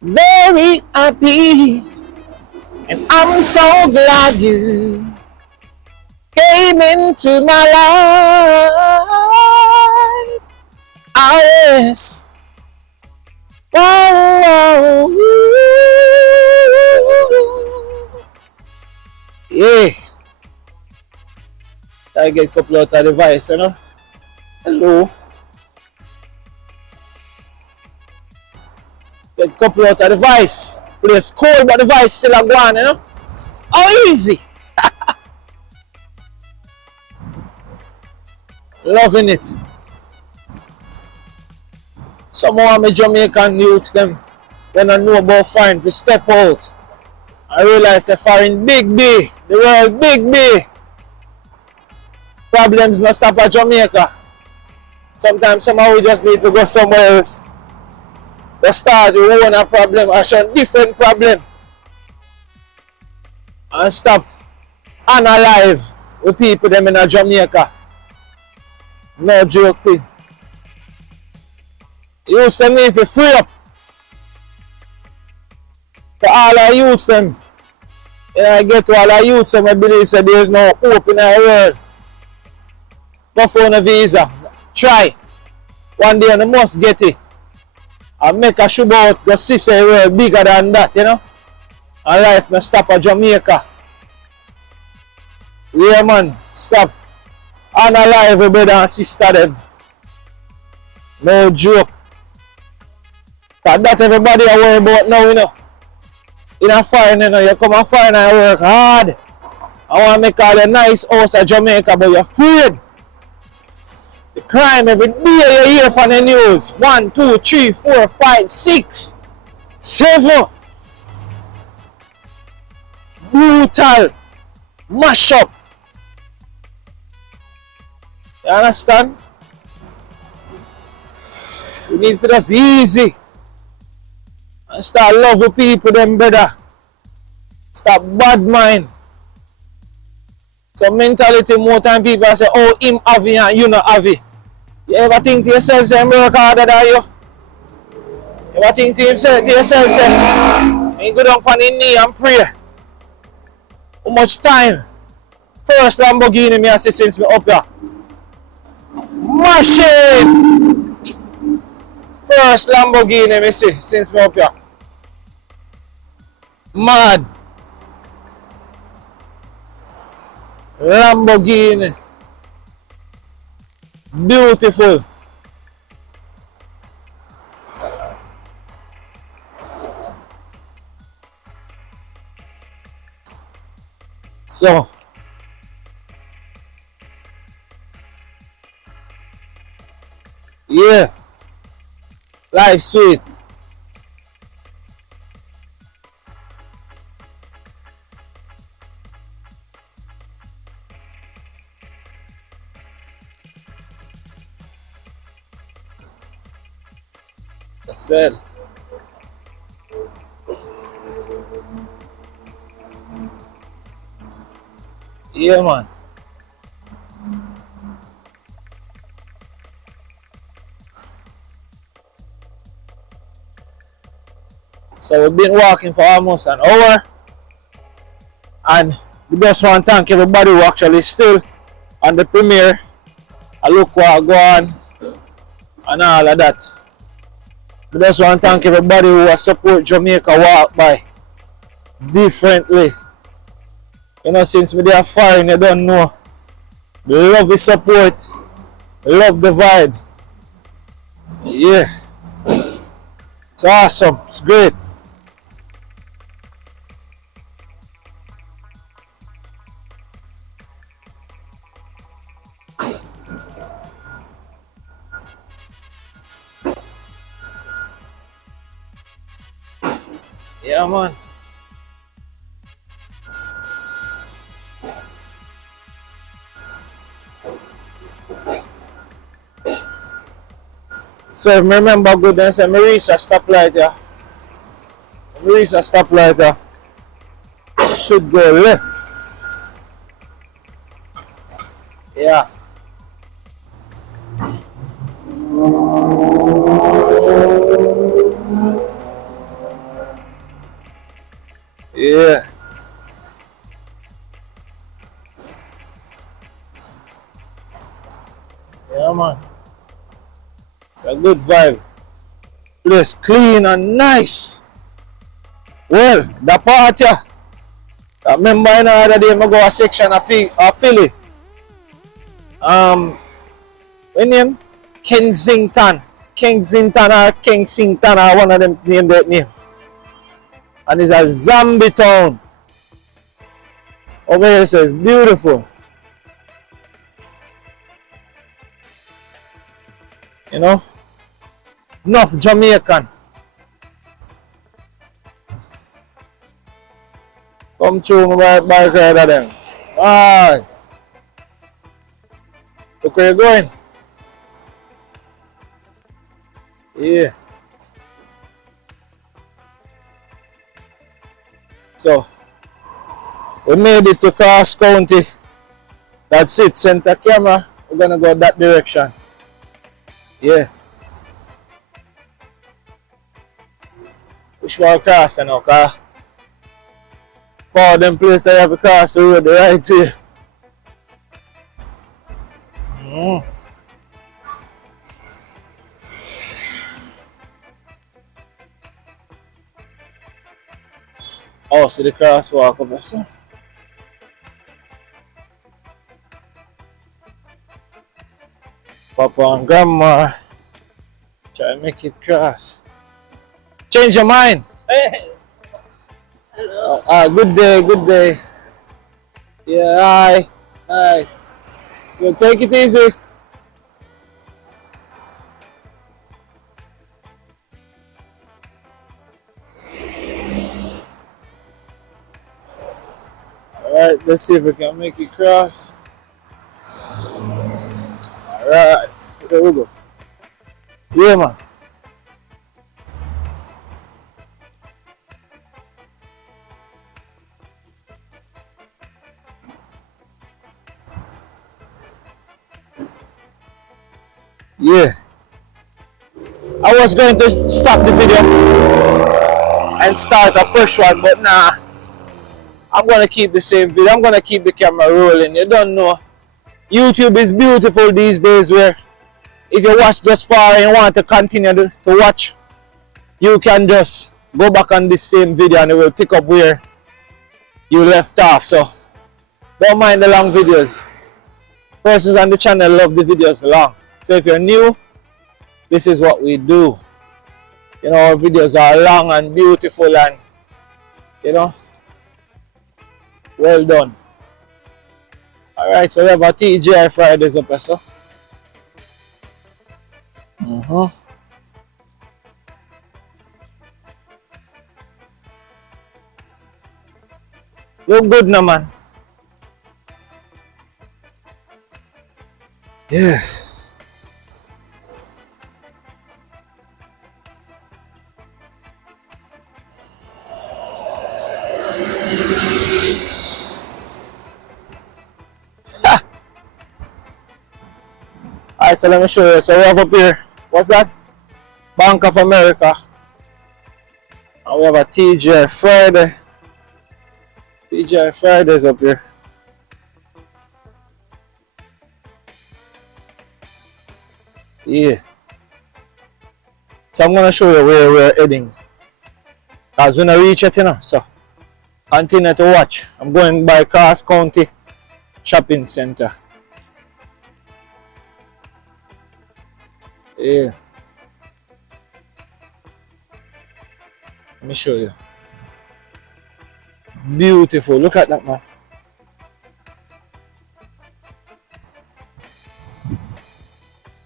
very happy. And I'm so glad you came into my life. Ah, yes. Wow. Yeah. I get a couple out of device, you know. Hello. Get a couple out of device. Place cold, but the device still a gone, you know. How easy. Loving it. Some of my Jamaican youths, them, when I know about foreign, to step out. I realize that foreign big B, the world big B. Problems not stop at Jamaica. Sometimes somehow we just need to go somewhere else. To start your own problem, or a different problem. And stop unalive with people them in Jamaica. No joke thing. Youths them need to free up. For all our youths them. And I get to all our youths them, I believe that there is no hope in our world. Go for a visa. Try. One day you must get it. And make a show out the sister world bigger than that, you know. And life not stop at Jamaica. Yeah, man. Stop. Unalive brother and sister them. No joke. Cause that everybody I worry about now, you know. In a foreign, you know, you come a foreign and work hard. I want to make all a nice house at Jamaica, but you're afraid. The crime every day you hear from the news. 1, 2, 3, 4, 5, 6, 7. Brutal. Mash up. You understand? We need to just easy. And start love with people them brother. Stop bad mind. So mentality more time people say, oh him have it and you not have it. You ever think to yourself say work harder than you? You ever think to yourself say you go down on your knee and pray? How much time? First Lamborghini me I see since me up here. Machine! First Lamborghini me see since me up here. Mad. Lamborghini. Beautiful. So yeah, life sweet. That's it. Yeah, man. So we've been walking for almost an hour, and we just want to thank everybody who actually still on the premiere. I look what go on and all of that. We just want to thank everybody who has support Jamaica walk by differently. You know, since we are foreign, you don't know. We love the support, we love the vibe. Yeah, it's awesome, it's great. Yeah, man. So if I remember good, then say, I reach a stoplight here. I reach a stoplight here. Should go left. Yeah. Yeah. Yeah, man. It's a good vibe. Place clean and nice. Well, the part here. I remember in the other day I go a section of Philly. What name? Kensington or one of them name that name. And it's a zombie town. Over here it says beautiful. You know? Enough Jamaican. Come through my bike rider then. Alright. Look where you're going. Yeah. So we made it to Cross County. That's it. Center camera. We're gonna go that direction. Yeah. Which one cross now, car? For them place I have to cross the road the right way. Oh, see the crosswalk up there, so. Papa and Grandma try to make it cross. Change your mind. Hey. Hello. Good day, good day. Yeah, hi. Hi. So take it easy. Alright, let's see if we can make it cross. Alright, there we go. Yeah, man. Yeah. I was going to stop the video and start a fresh one, but nah. I'm gonna keep the same video. I'm gonna keep the camera rolling. You don't know. YouTube is beautiful these days where if you watch just far and you want to continue to watch, you can just go back on this same video and it will pick up where you left off. So don't mind the long videos. Persons on the channel love the videos long. So if you're new, this is what we do. You know, our videos are long and beautiful and, you know, well done. Alright, so we have a TGI Fridays up here, so. Look good now, man. Yeah. Alright, so let me show you. So we have up here, what's that? Bank of America. And we have a TGI Friday. TGI Fridays up here. Yeah. So I'm gonna show you where we're heading. Because when I reach it, you know, so continue to watch. I'm going by Cass County Shopping Center. Yeah. Let me show you. Beautiful. Look at that, man.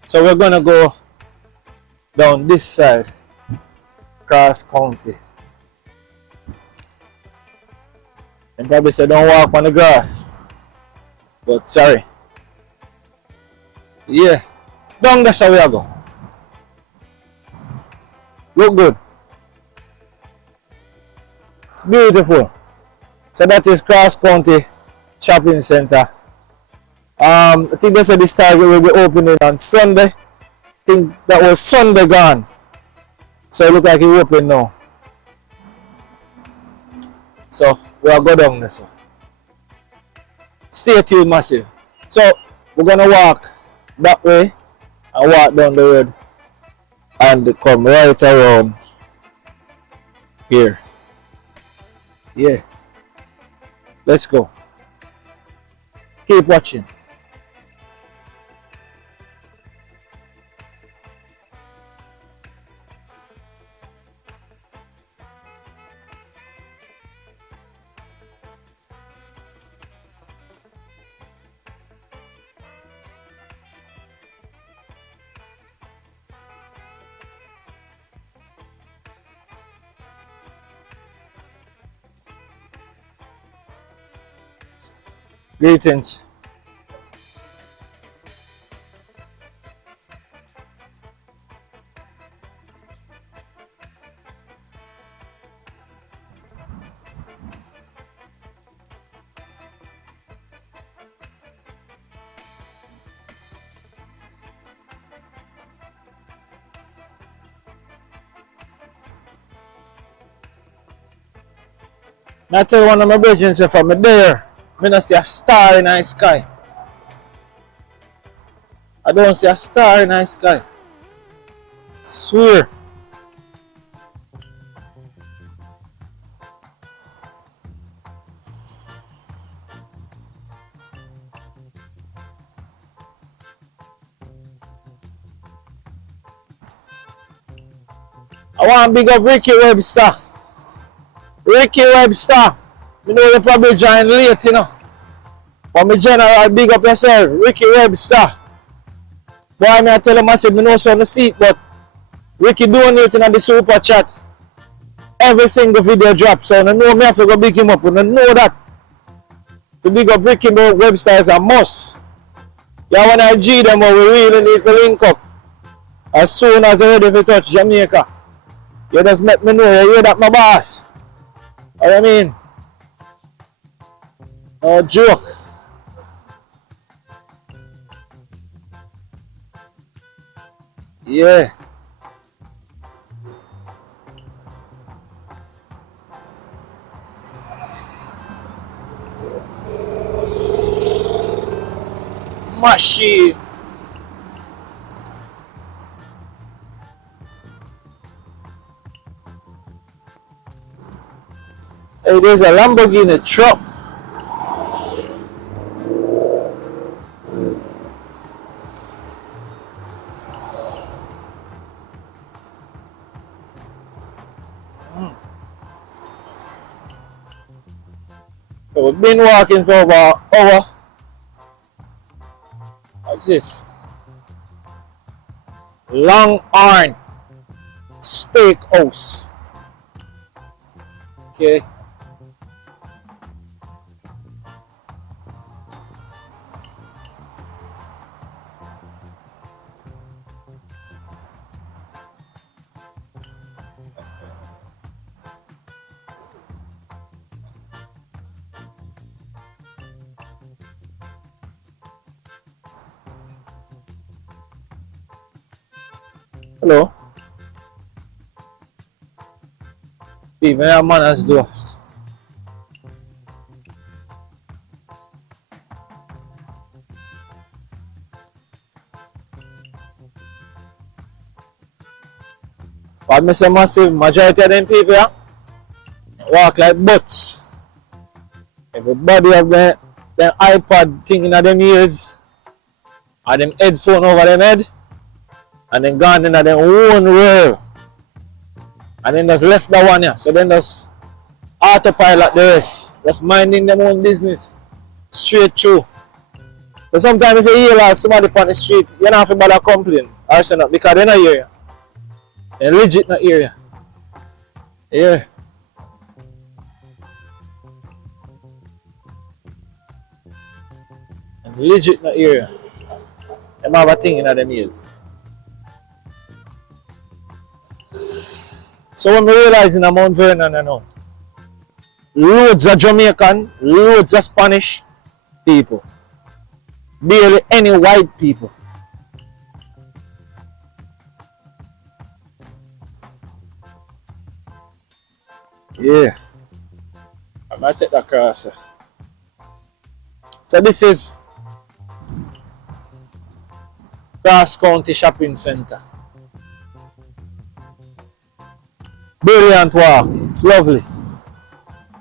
So we're gonna go down this side, Cass County. And probably say don't walk on the grass. But sorry. Yeah. Down that's how we go. Look good. It's beautiful. So that is Cass County Shopping Center. I think they said this Target will be opening on Sunday. I think that was Sunday gone. So it looks like it's open now. So we are going down this one. Stay tuned, massive. So we're gonna walk that way and walk down the road and come right around here. Yeah. Let's go. Keep watching. Greetings. I tell one of my brethren if I'm there, I don't see a star in the sky. I don't see a star in the sky. Swear. I want to big up Ricky Webster. Ricky Webster. You know you probably joined late, you know. But me general, big up yourself. Ricky Webster. Boy, me I tell him I said me know so on the seat, but Ricky donating on the super chat. Every single video drop. So I know me have to go big him up. I know that. To big up Ricky Webster is a must. Yeah, when I G them, we really need to link up. As soon as they're ready to touch Jamaica. You just let me know, you hear that, my boss? What I mean? No joke. Yeah. shit. Hey, there's a Lamborghini truck. So we've been walking for about an hour. What's this? Longhorn Steakhouse. Okay. Hello. Steve, may I manners do? But I say massive majority of them people walk like butts. Everybody have them iPad thing in them ears and them headphone over them head and then gone in their own world. And then just left that one here. So then just autopilot the rest. Just minding them own business. Straight through. So sometimes if you hear like somebody on the street, you don't have to bother complain or say not because they don't hear you. They legit not hear you. Yeah. And legit not hear you. They have a thing in them ears. So when we realize in Mount Vernon, you know, loads of Jamaican, loads of Spanish people, barely any white people. Yeah, I might take that cross. So this is Cross County Shopping Center. Brilliant walk, it's lovely.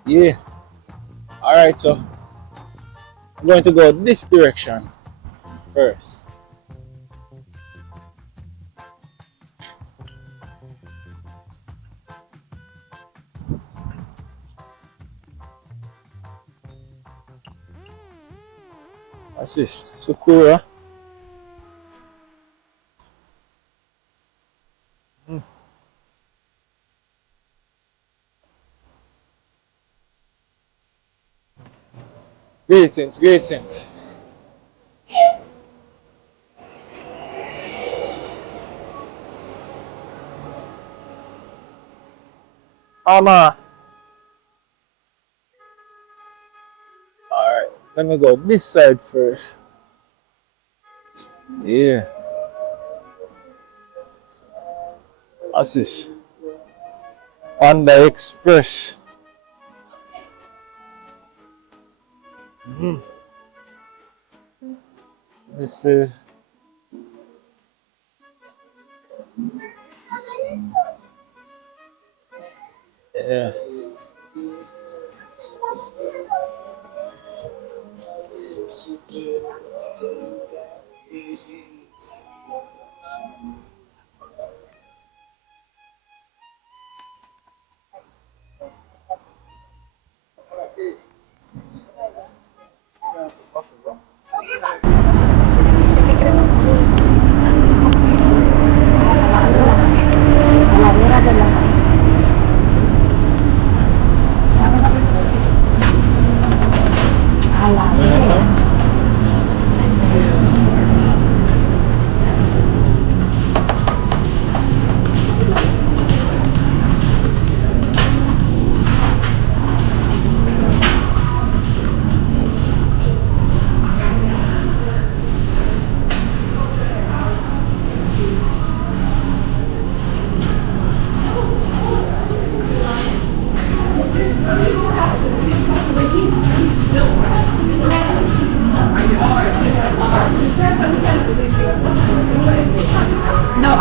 Yeah. Alright, so I'm going to go this direction first. What's this? Sakura. Greetings, greetings. Alright, let me go this side first. Yeah. What's this? Panda Express. This is yeah.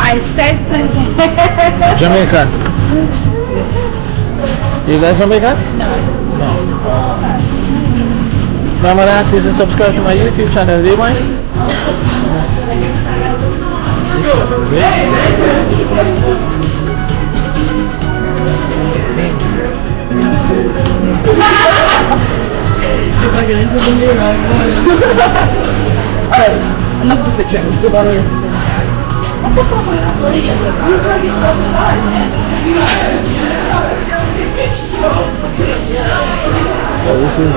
I said something. Jamaican. You guys Jamaican? No. No. Now I'm gonna ask you to subscribe to my YouTube channel. Do you mind? This is Enough of the picture. Let's go down here. Oh, this is.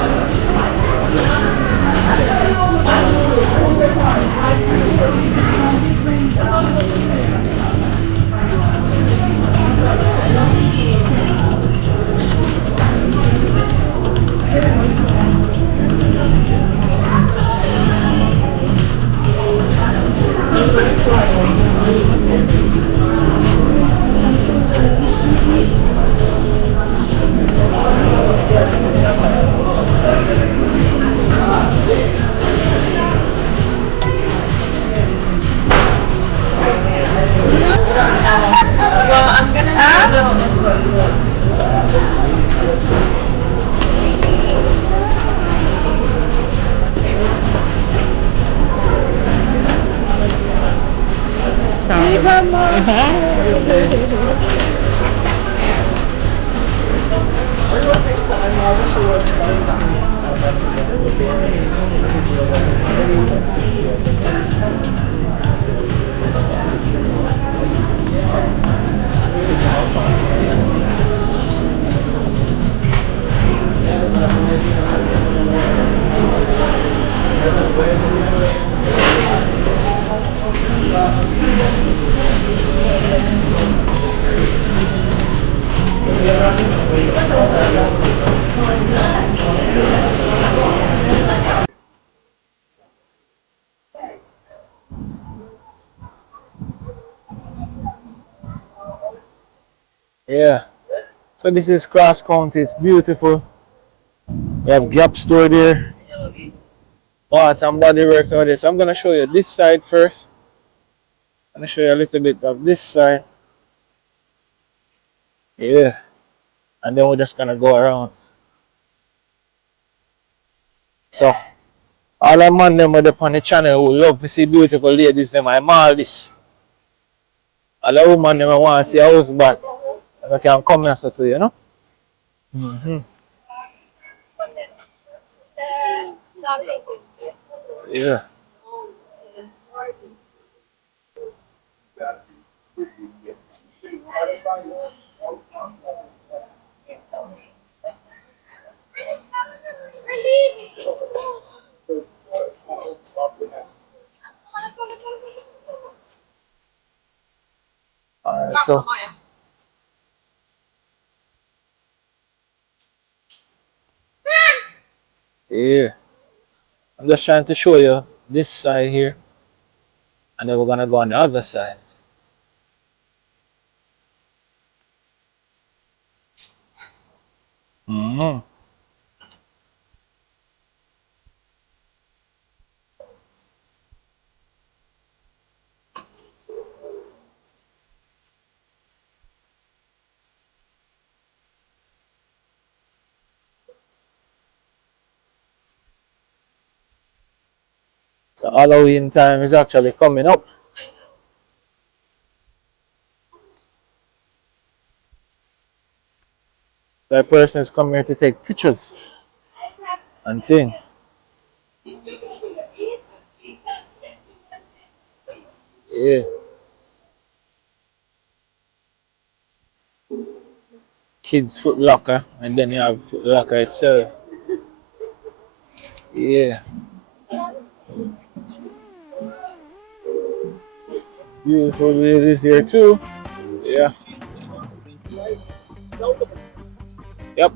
Yeah. So this is Cross County. It's beautiful. We have Gap store there. Art and body works out there. So I'm gonna show you this side first. I'm gonna show you a little bit of this side. Yeah. And then we're just gonna go around. So all the man them up on the channel who love to see beautiful ladies, them I'm all this. All the woman them want to see a husband. I can come here so to you know. Yeah. Alright, so yeah. I'm just trying to show you this side here. And then we're gonna go on the other side. So Halloween time is actually coming up. That person is coming here to take pictures and thing. Yeah. Kids Foot Locker, and then you have Foot Locker itself. Yeah. Beautiful ladies here too. Yeah. Yep.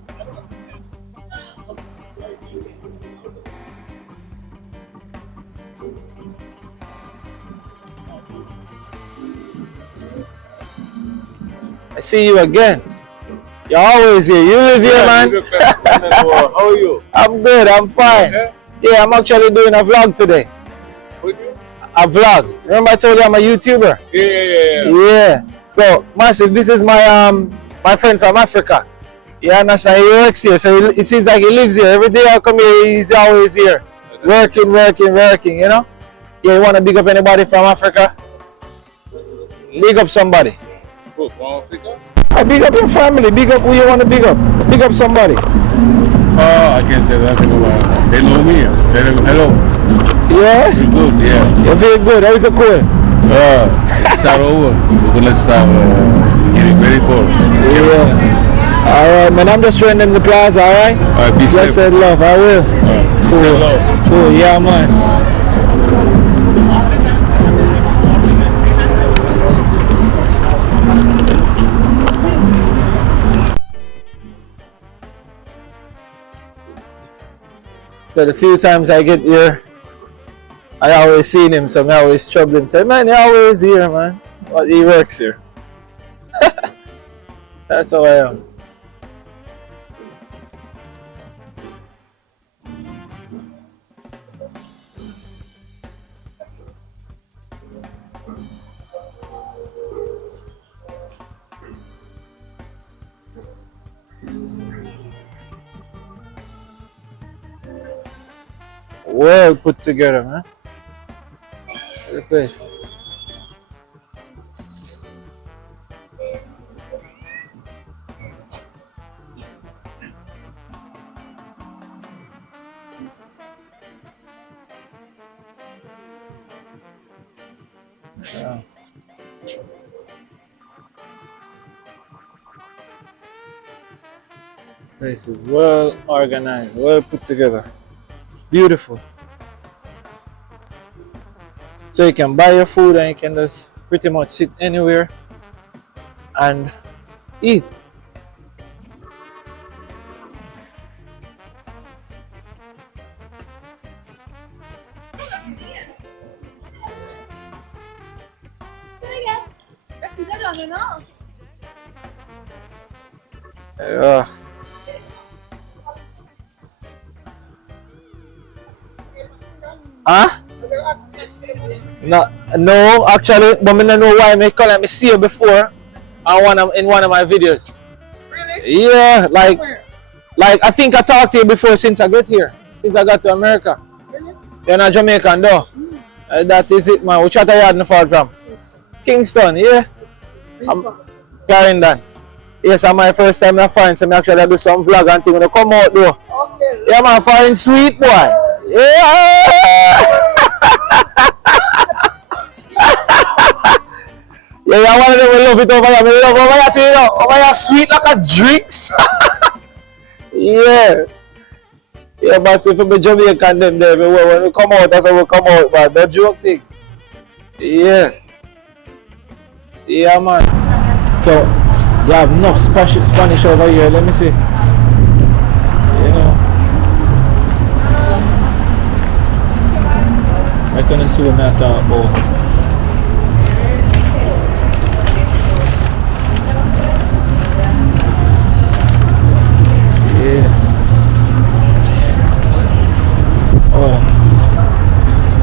I see you again. You're always here. You live here, man. How are you? I'm good. I'm fine. Yeah, I'm actually doing a vlog today. With you? a vlog. Remember I told you I'm a YouTuber? Yeah. So massive, this is my my friend from Africa. You understand? He works here, so it seems like he lives here. Every day I come here, he's always here. Working, you know? Yeah, you wanna big up anybody from Africa? Big up somebody. Who, from Africa? Big up your family, big up who you wanna big up. Big up somebody. Oh, I can't say that thing about it. They know me. Say them hello. Yeah? Feel good, yeah. You feel good, how is it cool? Start over. We're gonna start getting very cold. Yeah. Alright, man, I'm just showing them the plaza, alright? Alright, be safe. Blessed love, I will. Say hello. Cool, yeah, man. So the few times I get here, I always see him, so I always trouble him. Say, man, he always here, man. But he works here. That's how I am. Well put together, man. Look at this. Yeah. Place is well organized, well put together. Beautiful. So you can buy your food and you can just pretty much sit anywhere and eat. Yeah. Huh? No, actually, but I don't know why I call it. I see you before in one of my videos. Really? Yeah, like I think I talked to you before since I got here. Since I got to America. Really? You're not Jamaican though. That is it, man. Which other yard you fall from? Kingston, yeah. Clarendon. Yes, I'm my first time I find, so I actually do some vlog and things. Come out though. Okay. Yeah, man, find sweet boy. Yeah. Yeah, I want them to love it over here. I love over here too, you know. Over here sweet like a drinks. Yeah. Yeah, but if we Jamaican them there, when we come out, that's how we come out, but no joke thing. Yeah. Yeah, man. So, you have enough Spanish over here, let me see. You know. I couldn't see what I thought about.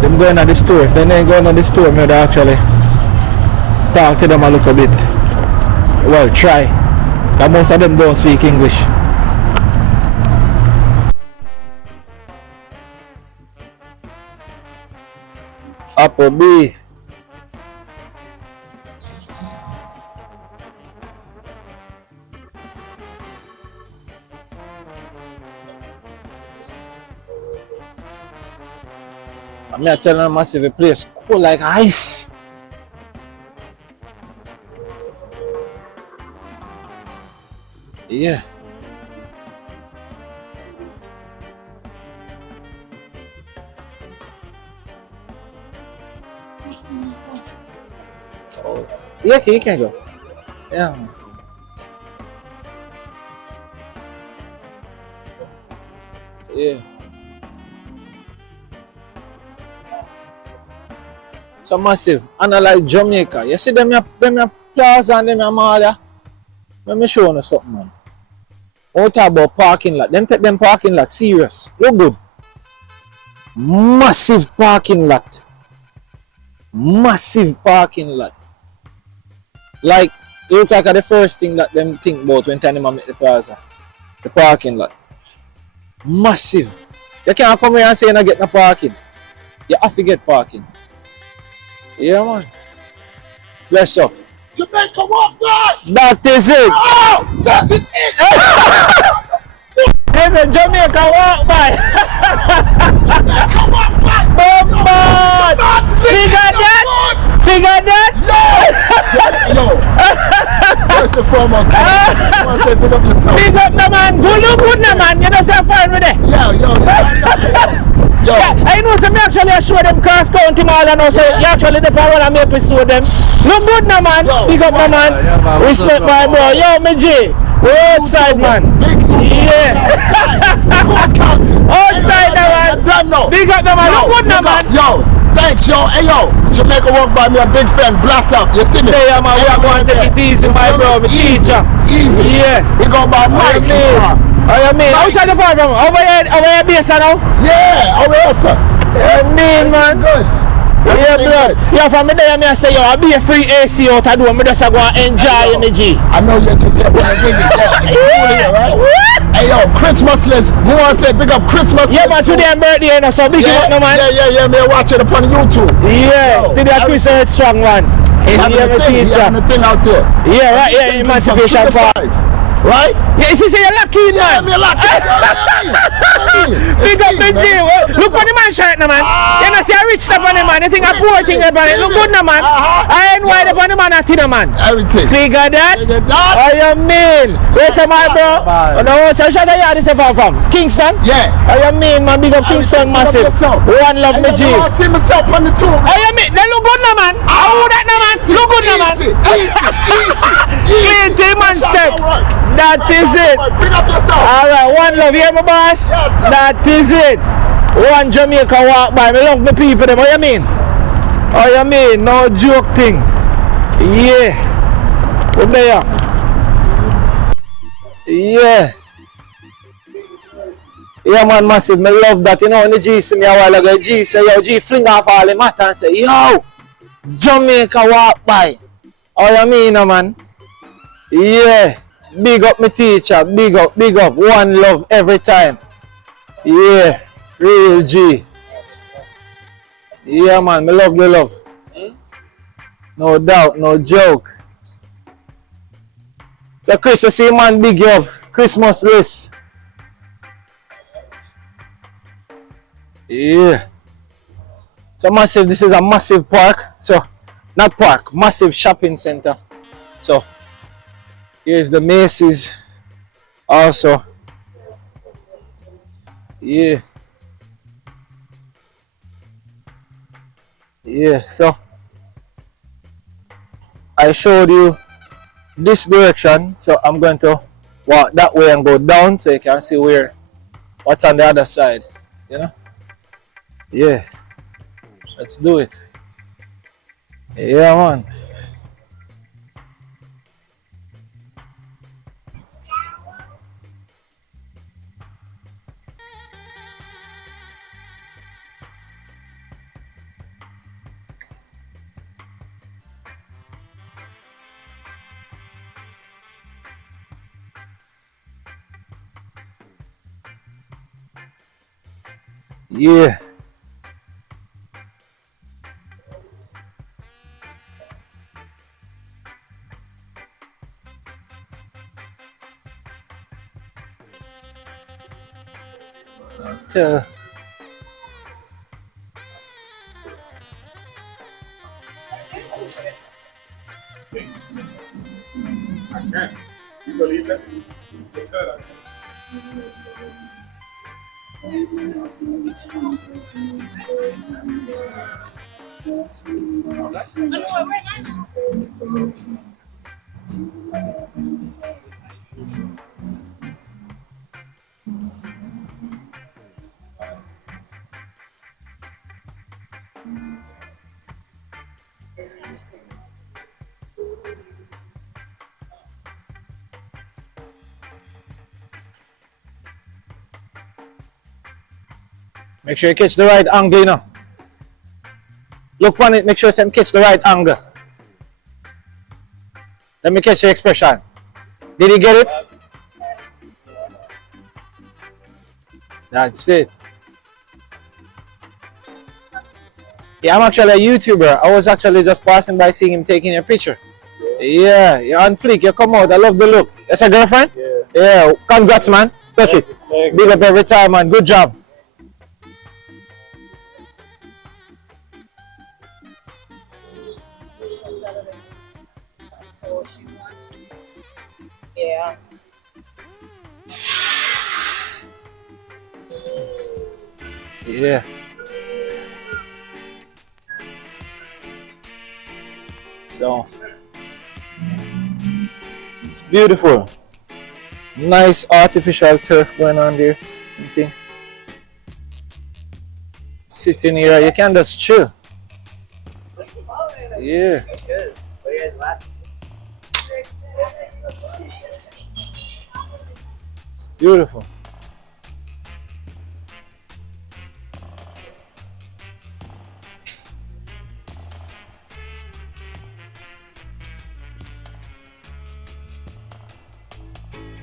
Them going to the stores, then they going to the store, maybe actually talk to them a little bit. Well, try. Because most of them don't speak English. Apple B. I'm not telling them massive a place cool like ice. Yeah. Oh. Yeah, okay, you can go. Yeah. Yeah. So massive, and I like Jamaica. You see them plaza and them mall there? Let me show you something, man. What about parking lot? Them take them parking lot serious. Look good. Massive parking lot. Massive parking lot. Like, you look like the first thing that them think about when time them make the plaza. The parking lot. Massive. You can't come here and say you're not getting a parking. You have to get parking. Yeah, man. Bless up. Jamaica walk by! That is it. Oh! That is it! There's a Jamaica walk by. Jamaica walk by! Bombard! Figure that? Figure that? Yo! First and foremost, I want to say big up yourself. Big up the man. Good look good the man. You know say fine with it. Yo. Yeah, I know some actually I show them cross county mall and also you actually the power and me episode them. Look good now man. Big up the man. Yeah, man. Respect my bro. Yo me G. Outside man. Yeah. Outside the man. Big up the man. Look good now man. Yo, thanks yo. Hey yo, Jamaica walk by me a big fan. Blast up. You see me? Yeah man, we are going to take it easy my bro. Me teacher. Easy. Yeah. We go by Mike. Oh you mean? How should the far from? Over here base now? Yeah, over here sir. You mean man? Good. Yeah, bro. Yeah, from me there, I say, yo, I'll be a free AC out of do. I just go and enjoy the G. I know you're just here for the visit. Yeah, it's cool here, right? Hey, yo, Christmas list. We want to say big up Christmas Yeah, list. man, today I'm birthday, you know, so big up, no, man. Yeah, man, watch it upon YouTube. Yeah, Yo, today Christmas strong, man. He having a thing out there. Yeah, right, yeah, emancipation for. Right? Yeah, you see, you're lucky, Yeah, man. me lucky. Big up the G. Look on the man shirt, no, man. You know, see, I rich stuff on the man. You think I poor thing upon it. Look good, no, man. I ain't wide upon the man, I think, man. Everything. Figure that? Oh, you mean? Where's the man, bro? Oh, no, so shout out this from Kingston? Yeah. Oh, you mean, man? Big up Kingston, massive. One love me, G. I see myself on the tour. Oh, you mean? They look good, no, man. Oh, that, no, man. Look good, no, man. Easy. Clean team and step. That is it. Big up yourself. Alright, one love, you hear me, boss? Yes, sir. That is it. One Jamaica walk by. Me love my people, them. What you mean? Oh, you mean? No joke thing. Yeah. What there? Yeah. Yeah, man, massive. Me love that. You know, when the G see me a while ago, G say, yo, G fling off all the matter and say, yo, Jamaica walk by. Oh, you mean, man? Yeah. Big up my teacher, big up, one love every time. Yeah, real G. Yeah man, me love the love. No doubt, no joke. So Chris, you see man, big up, Christmas list. Yeah. So massive, this is a massive park. So, not park, massive shopping center. So, here's the Macy's also. Yeah. Yeah, so I showed you this direction, so I'm going to walk that way and go down so you can see what's on the other side, you know? Yeah. Let's do it. Yeah, man. Yeah. Make sure you catch the right angle, you know. Look on it, make sure you catch the right angle. Let me catch your expression. Did you get it? That's it. Yeah, I'm actually a YouTuber. I was actually just passing by seeing him taking a picture. Yeah, you're on fleek. You come out. I love the look. That's a girlfriend? Yeah. Yeah, congrats, man. Touch it. Big up every time, man. Good job. Yeah. Yeah. So it's beautiful. Nice artificial turf going on there. Anything. Sitting here, you can just chill. Yeah. It's beautiful.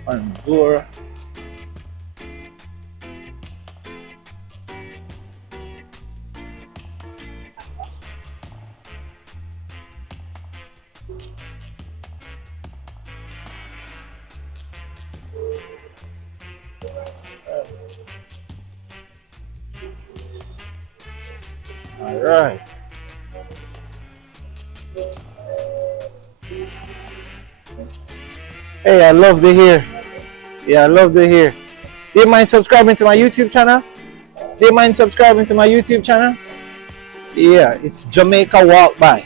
And door. All right. Hey, I love the hair. Yeah, I love the hair. Do you mind subscribing to my YouTube channel? Do you mind subscribing to my YouTube channel? Yeah, it's Jamaica Walk By.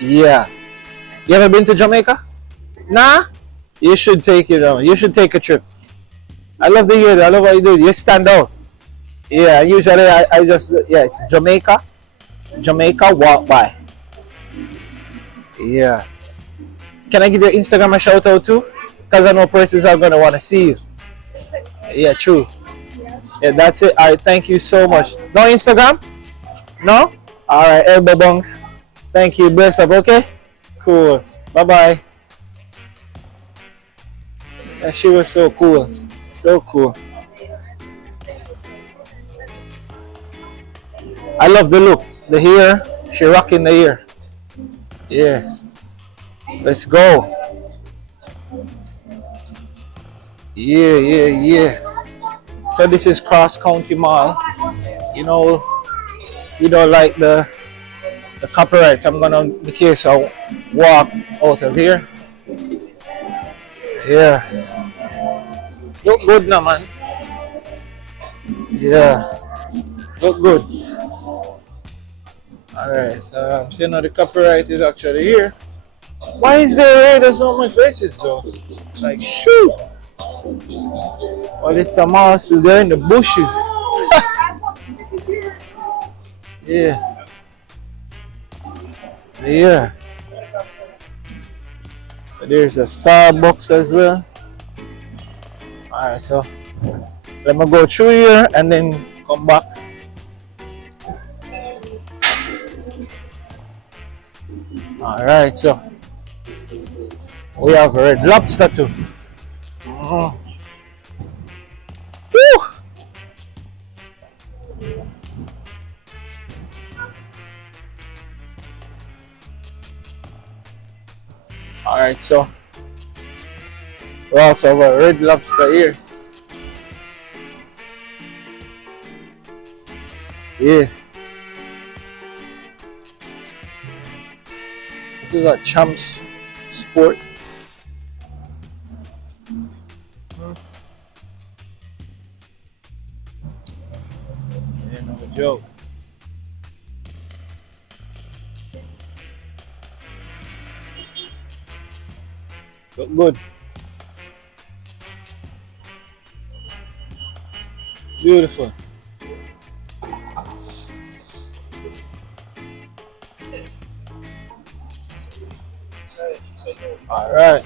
Yeah. You ever been to Jamaica? Nah? You should take it on. You should take a trip. I love the hair. I love what you do. You stand out. Yeah, usually I just, yeah, it's Jamaica. Jamaica Walk By. Yeah. Can I give your Instagram a shout out too? Because I know persons are going to want to see you. Yeah, true. Yeah, that's it. All right, thank you so much. No Instagram? No? All right, elbow bunks. Thank you. Bless up, okay? Cool. Bye-bye. Yeah, she was so cool. So cool. I love the look. The hair. She rocking the hair. Yeah. Let's go. Yeah, yeah, yeah. So this is Cross County Mall. You know, we don't like the copyrights. I'm gonna be here, so walk out of here. Yeah. Look good now, man. Yeah. Look good. Alright, so now the copyright is actually here. Why is there there's so much races though? Like, shoot! Well, it's a mouse there in the bushes. Yeah. Yeah. There's a Starbucks as well. Alright, so let me go through here and then come back. Alright, so we have Red Lobster too. Woo! Alright, so we also have a Red Lobster here. Yeah. This is a Champs Sport. Yeah, no joke. Look good. Beautiful. All right.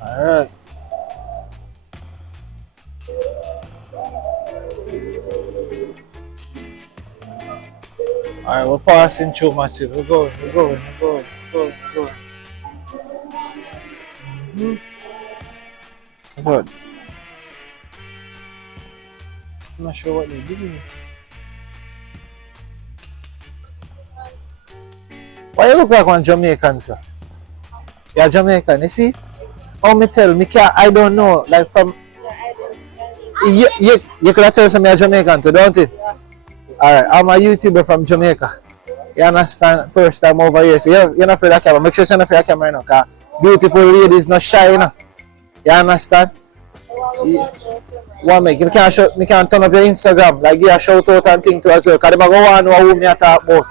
Alright. Alright, we're passing through massive. We're going. Good. I'm not sure what they're giving me. Why you look like one Jamaican, sir? You're Jamaican, you see? How me tell? Me can't, I don't know. Like from... You could have told me I'm Jamaican too, don't it? Yeah. Alright, I'm a YouTuber from Jamaica. You understand? First time over here. So you're not afraid of camera. Make sure you're not afraid of camera now, because beautiful ladies not shy, you know? You understand? One minute, me can't turn up your Instagram, like give a shout out and thing to as well, because they go want to know who me I talk about.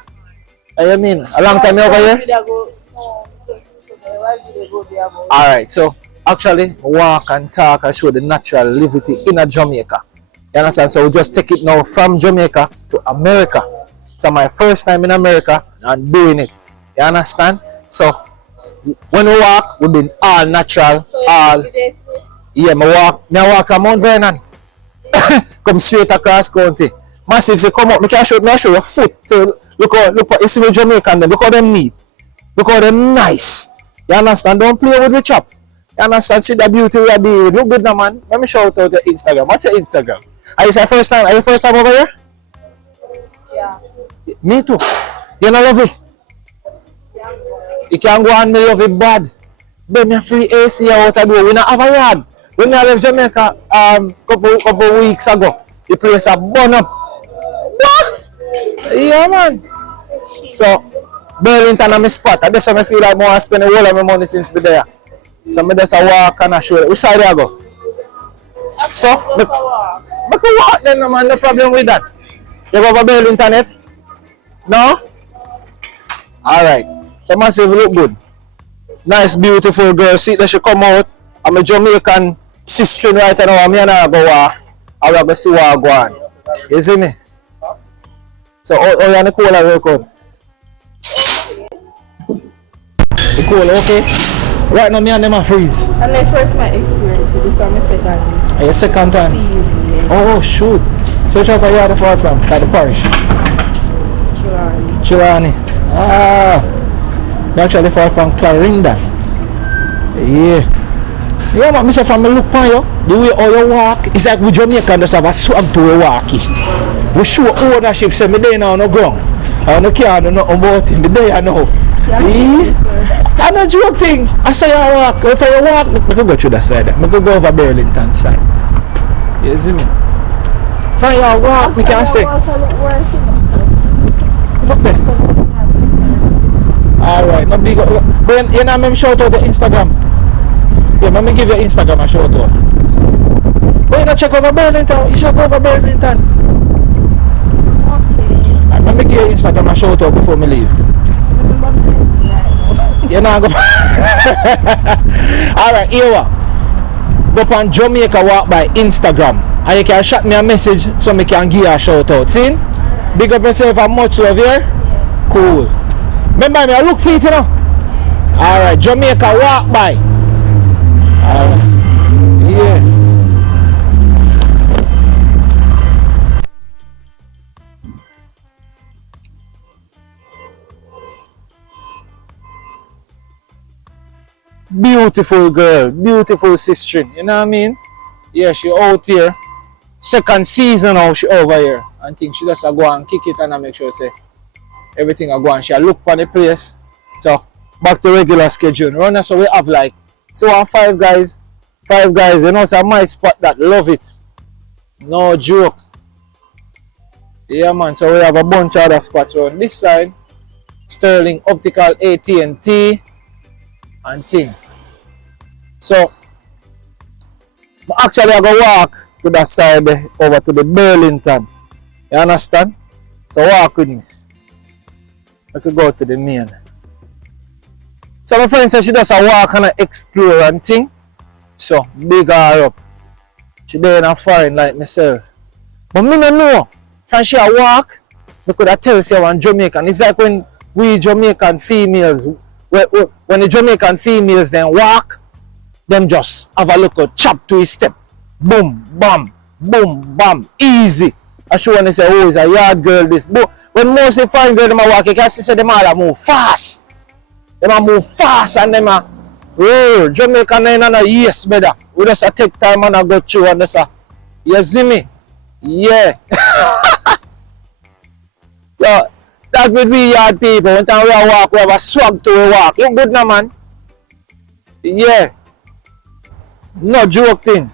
What you mean? A long time over here? Alright, so actually walk and talk and show the natural livity in a Jamaica. You understand? So we just take it now from Jamaica to America. So my first time in America and doing it. You understand? So when we walk, we've been all natural, all. Yeah, I walk from Mount Vernon. Come straight across country. Massive, so come up, I can show your foot. So look how you see the Jamaican them, look how them neat. Look how them nice. You understand? Don't play with the chop. You understand? See the beauty we are doing. Look good now, man. Let me shout out your Instagram. What's your Instagram? Are you first time? Are you first time over here? Yeah. Me too. You know love it? You can go and me love it bad. Then you free AC out of door. We not have a yard. When I left Jamaica couple weeks ago, the place a burn up. What? Yeah, man. So Burlington is my spot. I just feel like I spend a whole of my money since be there. So I just walk and I show it. Which side I go? So I can walk then, man. No problem with that. You go over Burlington yet? No? Alright. So massive look good. Nice, beautiful girl. See that she come out. I'm a Jamaican sister right now. I'm going to go walk. I will go see what I go on. You see me? So, oh, you're Nicola record. Nicola, okay? Right now, me and them are freeze. And my first my experience, so this time my second. Your second time? Oh, shoot. So, which are you far from? Like the parish? Chilani. Ah. You're actually far from Clarendon. Yeah. Yeah, man, I say from the look on you, the way how you walk, it's like we Jamaican just have a swag to we walk. We show ownership, say me there now on the ground. I don't care nothing about it, me there now. Yeah. I'm not joking. I say you walk. If I walk, I can go through that side. I can go over Burlington side. You see me? If I walk, we can say. Look there. Alright, no big. But you know, me shout out the Instagram. Yeah, let me give your Instagram a shout out. But you don't check over Burlington, you should go over Burlington. Okay. And let me give your Instagram a shout out before me leave. You know, go. Alright, here we go on Jamaica walk by Instagram. And you can shoot me a message so me can give you a shout out. See? Big up yourself and much love here. Cool. Remember me, I look for it, you know. Alright, Jamaica walk by. Yeah. Beautiful girl, beautiful sister. You know what I mean? Yeah, she out here. Second season now she over here. And think she just go and kick it and I make sure say everything I go and she look for the place. So back to regular schedule. Run so we have like so five guys, you know, so my spot that love it. No joke. Yeah, man, so we have a bunch of other spots on this side. Sterling Optical, AT&T, and thing. So, actually I go walk to that side over to the Burlington. You understand? So walk with me. I could go to the main. So my friend said she does a walk and explore and thing. So big her up. She there in a foreign like myself. But me no know. Can she a walk? I could have tell say one Jamaican. It's like when we Jamaican females when the Jamaican females then walk, them just have a look at chop to his step. Boom, bam, boom, bam, easy. I show when they say, oh, it's a yard girl, this. But when most of fine girl them a walk, you can see say them all move fast. Them a move fast and them a roll. Jamaican nine and a yes, better. We just a take time and a go through and just a, you see me? Yeah. So, that would be yard people. When time we a walk, we have a swag to we walk. Look good now, man. Yeah. No joke thing.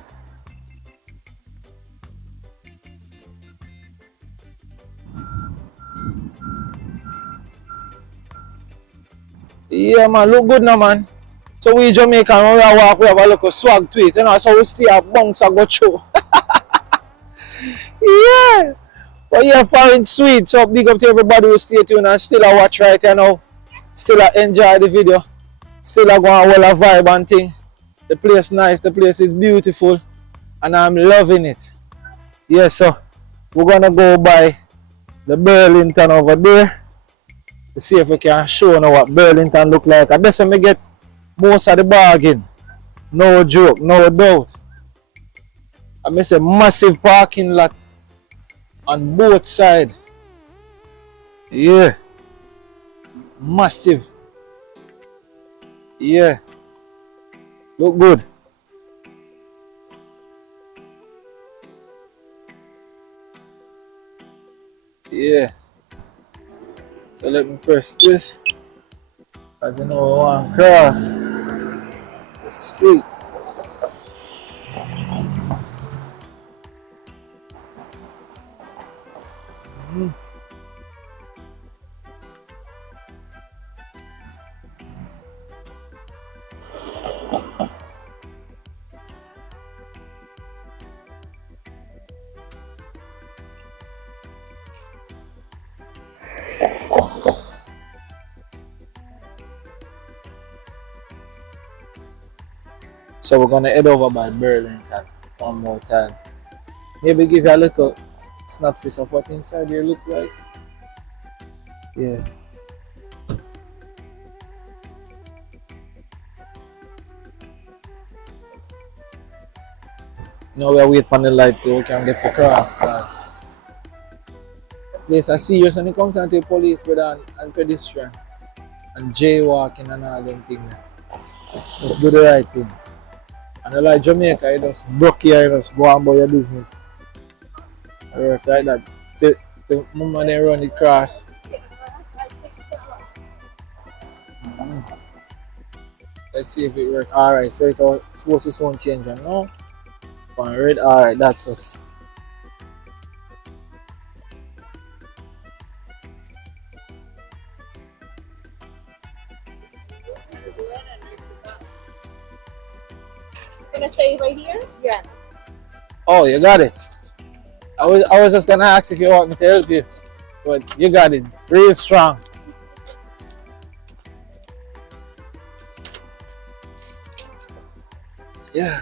Yeah, man, look good now, man. So we Jamaican, when we a walk, we have a little swag to it, you know, so we stay a bounce and go through. Yeah. But yeah, foreign sweet. So big up to everybody who stay tuned and still a watch right here now. Still a enjoy the video. Still a go on well a vibe and thing. The place nice, the place is beautiful. And I'm loving it. Yeah, so we're gonna go by the Burlington over there. To see if we can show now what Burlington look like. And that's when we get most of the bargain. No joke, no doubt. I miss a massive parking lot on both sides. Yeah. Massive. Yeah. Look good. Yeah. So let me press this. As you know, I want to cross the street. So we're gonna head over by Burlington one more time. Maybe give you a little synopsis of what inside here look like. Yeah. Now we're waiting for the light so we can get the cross. Place I see you when it comes down to the police brother and pedestrian and jaywalking and all them things. Just do the right thing. And like Jamaica, you just broke here, you just go on about your business. I work like that. So mama then run the cross. Let's see if it works. Alright, so it's supposed to soon change and now. On red, alright, that's us. Gonna stay right here? Yeah. Oh, you got it. I was just gonna ask if you want me to help you, but you got it. Real strong. Yeah.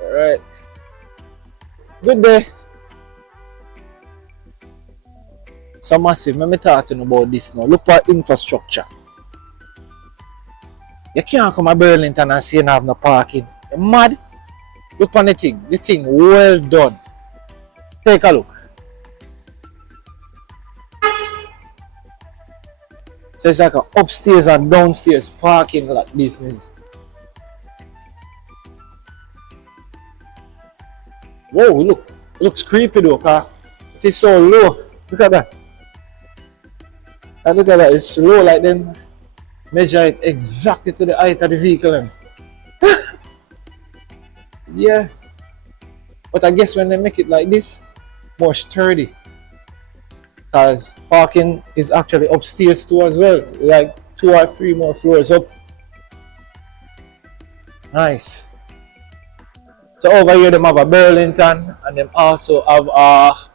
All right. Good day. So massive. Let me talk to you about this now. Look for infrastructure. You can't come to Burlington and say you don't have no parking. You're mad? Look on the thing. The thing well done. Take a look. So it's like an upstairs and downstairs parking lot business. Whoa, look. It looks creepy though, car. It is so low. Look at that. And look at that. It's low like them. Measure it exactly to the height of the vehicle. Yeah. But I guess when they make it like this, more sturdy. Because parking is actually upstairs too as well. Like 2 or 3 more floors up. Nice. So over here they have a Burlington and they also have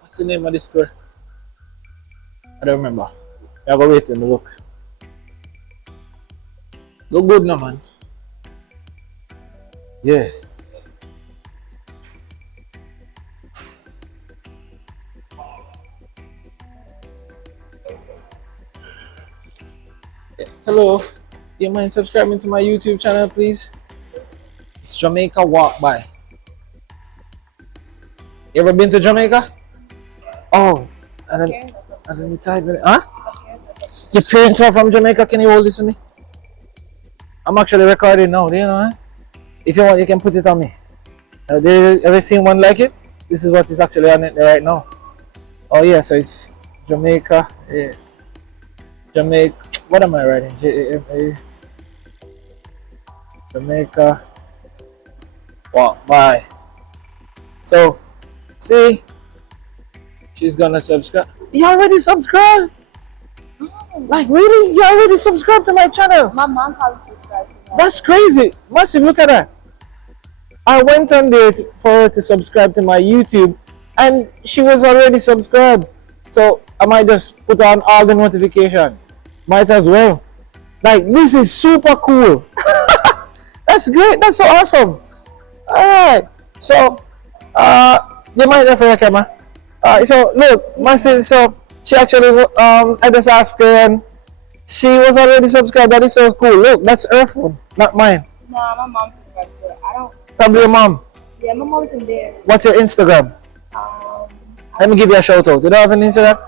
what's the name of this store? I don't remember. I gotta wait and look. Look good now, man. Yeah. Hello. Do you mind subscribing to my YouTube channel, please? It's Jamaica Walk By. You ever been to Jamaica? Oh, and then you type in, huh? Your parents are from Jamaica. Can you hold this to me? I'm actually recording now. Do you know? If you want, you can put it on me. Ever seen one like it? This is what is actually on it right now. Oh yeah, so it's Jamaica. Yeah. Jamaica. What am I writing? J-A-M-A. Jamaica Walk By. So, see, she's gonna subscribe. You already subscribed? Like really? You already subscribed to my channel? My mom probably subscribed to that. That's crazy. Massive, look at that. I went on there for her to subscribe to my YouTube and she was already subscribed. So I might just put on all the notification. Might as well. Like this is super cool. That's great. That's so awesome. Alright. So you might have a camera. So look, Massive, so she actually I just asked her and she was already subscribed. That is so cool. Look, that's her phone, not mine. Nah, my mom subscribed to it. I don't. Probably your mom. Yeah, my mom's in there. What's your Instagram? Let me give you a shout out. You don't have an Instagram?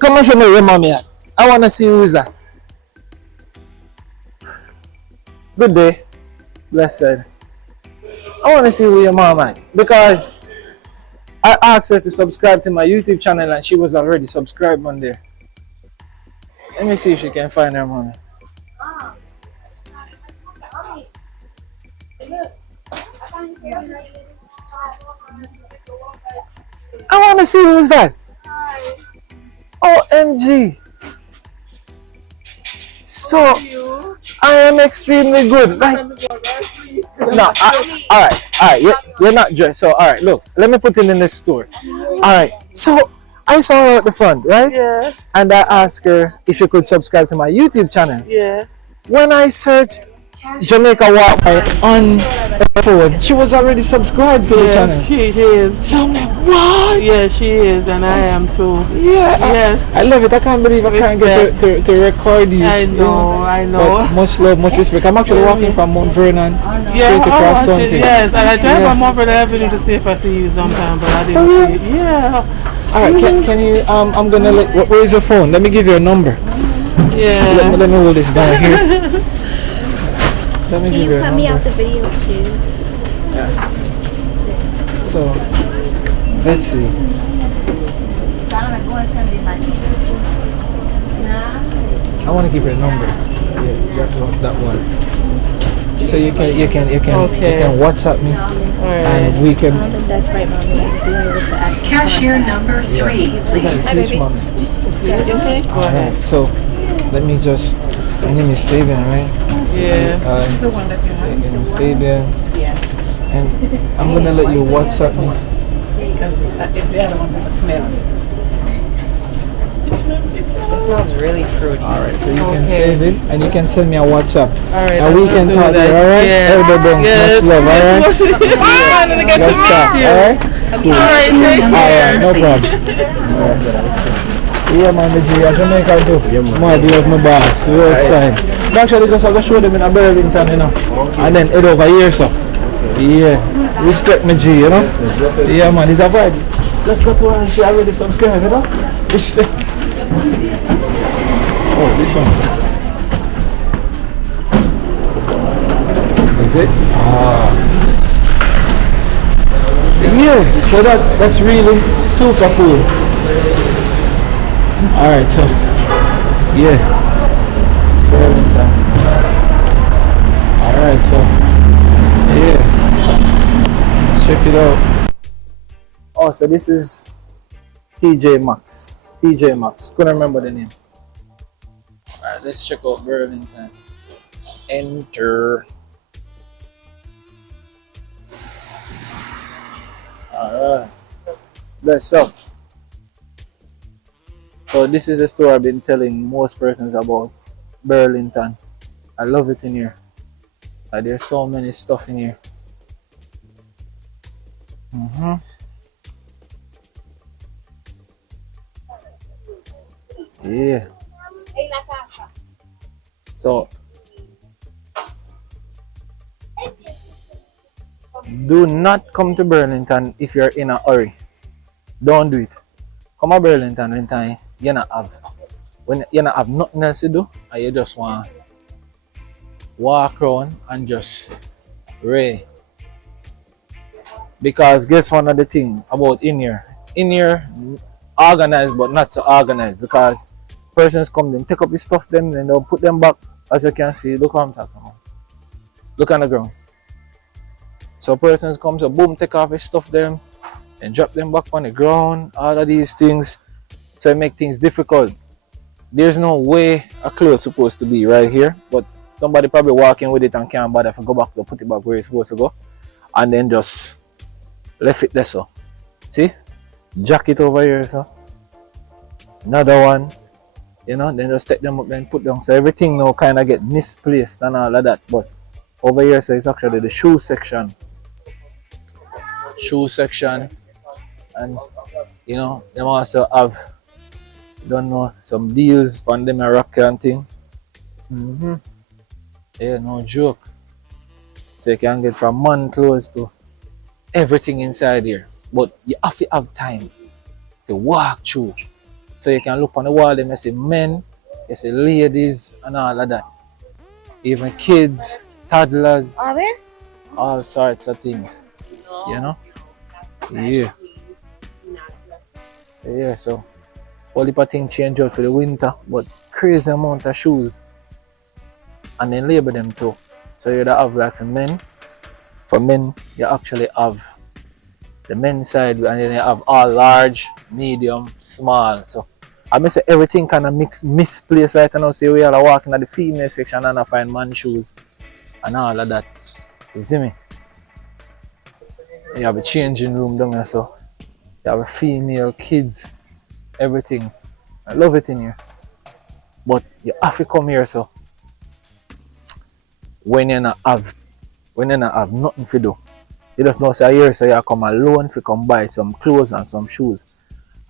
Come and show me where your mommy at. I want to see who's that. Good day. Blessed. I want to see who your mom at. Because I asked her to subscribe to my YouTube channel and she was already subscribed on there. Let me see if she can find her mommy. I want to see who's that. OMG. So, I am extremely good. Like, no, alright, you're not dressed. So, alright, look, let me put it in the store. Alright, so I saw her at the front, right? Yeah, And I asked her if she could subscribe to my YouTube channel. yeah. When I searched Jamaica Walk By on her phone, she was already subscribed to the channel. She is. So I'm like, what? Yeah, she is, and I am too. Yeah, Yes. I love it. I can't believe I can't get to record you. I you know, I know. But much love, much respect. I'm actually walking from Mount Vernon straight across country. Yes, and I drive on Mumford Avenue to see if I see you sometime, but I didn't see you. Yeah. All right, can you? I'm gonna let. Where is your phone? Let me give you a number. Yeah. Let me hold this down here. Let me Can give you you a cut me out number. the video too? So, let's see. I want to give you a number. Yeah, that one. So you can WhatsApp me, and we I can. don't think that's right, mommy. I'm dealing with the accent. Cashier number 3, please. Hi, baby. Mom. You okay? All right. So, let me just. My name is Fabian, right? Yeah. This is the one that you have. Fabian. Yeah. And I'm gonna let you WhatsApp me. Because if the other one has a smell. It smells really fruity. Alright, so you can save it and you can send me a WhatsApp. Alright. And we can talk there, alright? Yeah. Everybody, Yes. much love, alright? Finally get to Good stuff, meet you. alright? Cool. Alright, take Alright, care. no problem. Yeah, man, the G, Jamaica too. Mad love my boss. We're outside. Actually, just I go show them in a Burlington, you know. And then head over here, so. Yeah. Respect my G, you know. Yeah, man, it's a vibe. Just go to her and she already subscribed, you know. Respect. Oh, this one. Is it? Yeah, so that's really super cool. Alright, so yeah. It's Burlington. Alright, so yeah. Let's check it out. Oh, so this is TJ Maxx. TJ Maxx. Couldn't remember the name. Alright, let's check out Burlington. Enter. Alright. Let's go. So this is a store I've been telling most persons about. Burlington. I love it in here. There's so many stuff in here. Yeah. So do not come to Burlington if you're in a hurry. Don't do it. Come to Burlington when time you not have nothing else to do and you just want walk around and just ray. Because guess one of the thing about in here organized but not so organized, because persons come them take up your stuff them and they'll put them back. As you can see, look how I'm talking about. Look on the ground. So persons come, so boom, take off his stuff them and drop them back on the ground. All of these things, so it make things difficult. There's no way a clothes supposed to be right here, but somebody probably walking with it and can't bother to go back to put it back where it's supposed to go, and then just left it there. So see, jacket over here, so another one, you know, then just take them up and put them. So everything now kind of get misplaced and all of that. But over here, so it's actually the shoe section, and you know, they also have, don't know, some deals on them a rock and thing. Yeah, no joke. So you can get from man clothes to everything inside here, but you have to have time to walk through. So you can look on the wall, them you see men, you see ladies, and all of that. Even kids, toddlers, all sorts of things. You know? Yeah. Yeah, so all the things change out for the winter, but crazy amount of shoes. And then label them too. So you have like for men, you actually have the men's side, and then you have all large, medium, small. So I may say everything kind of misplaced right now. So we are walking at the female section and I find man shoes and all of that. You see me? You have a changing room down there, so you have a female, kids, everything. I love it in here. But you have to come here, so when you not have nothing to do, you just know say here, so you come alone to come buy some clothes and some shoes,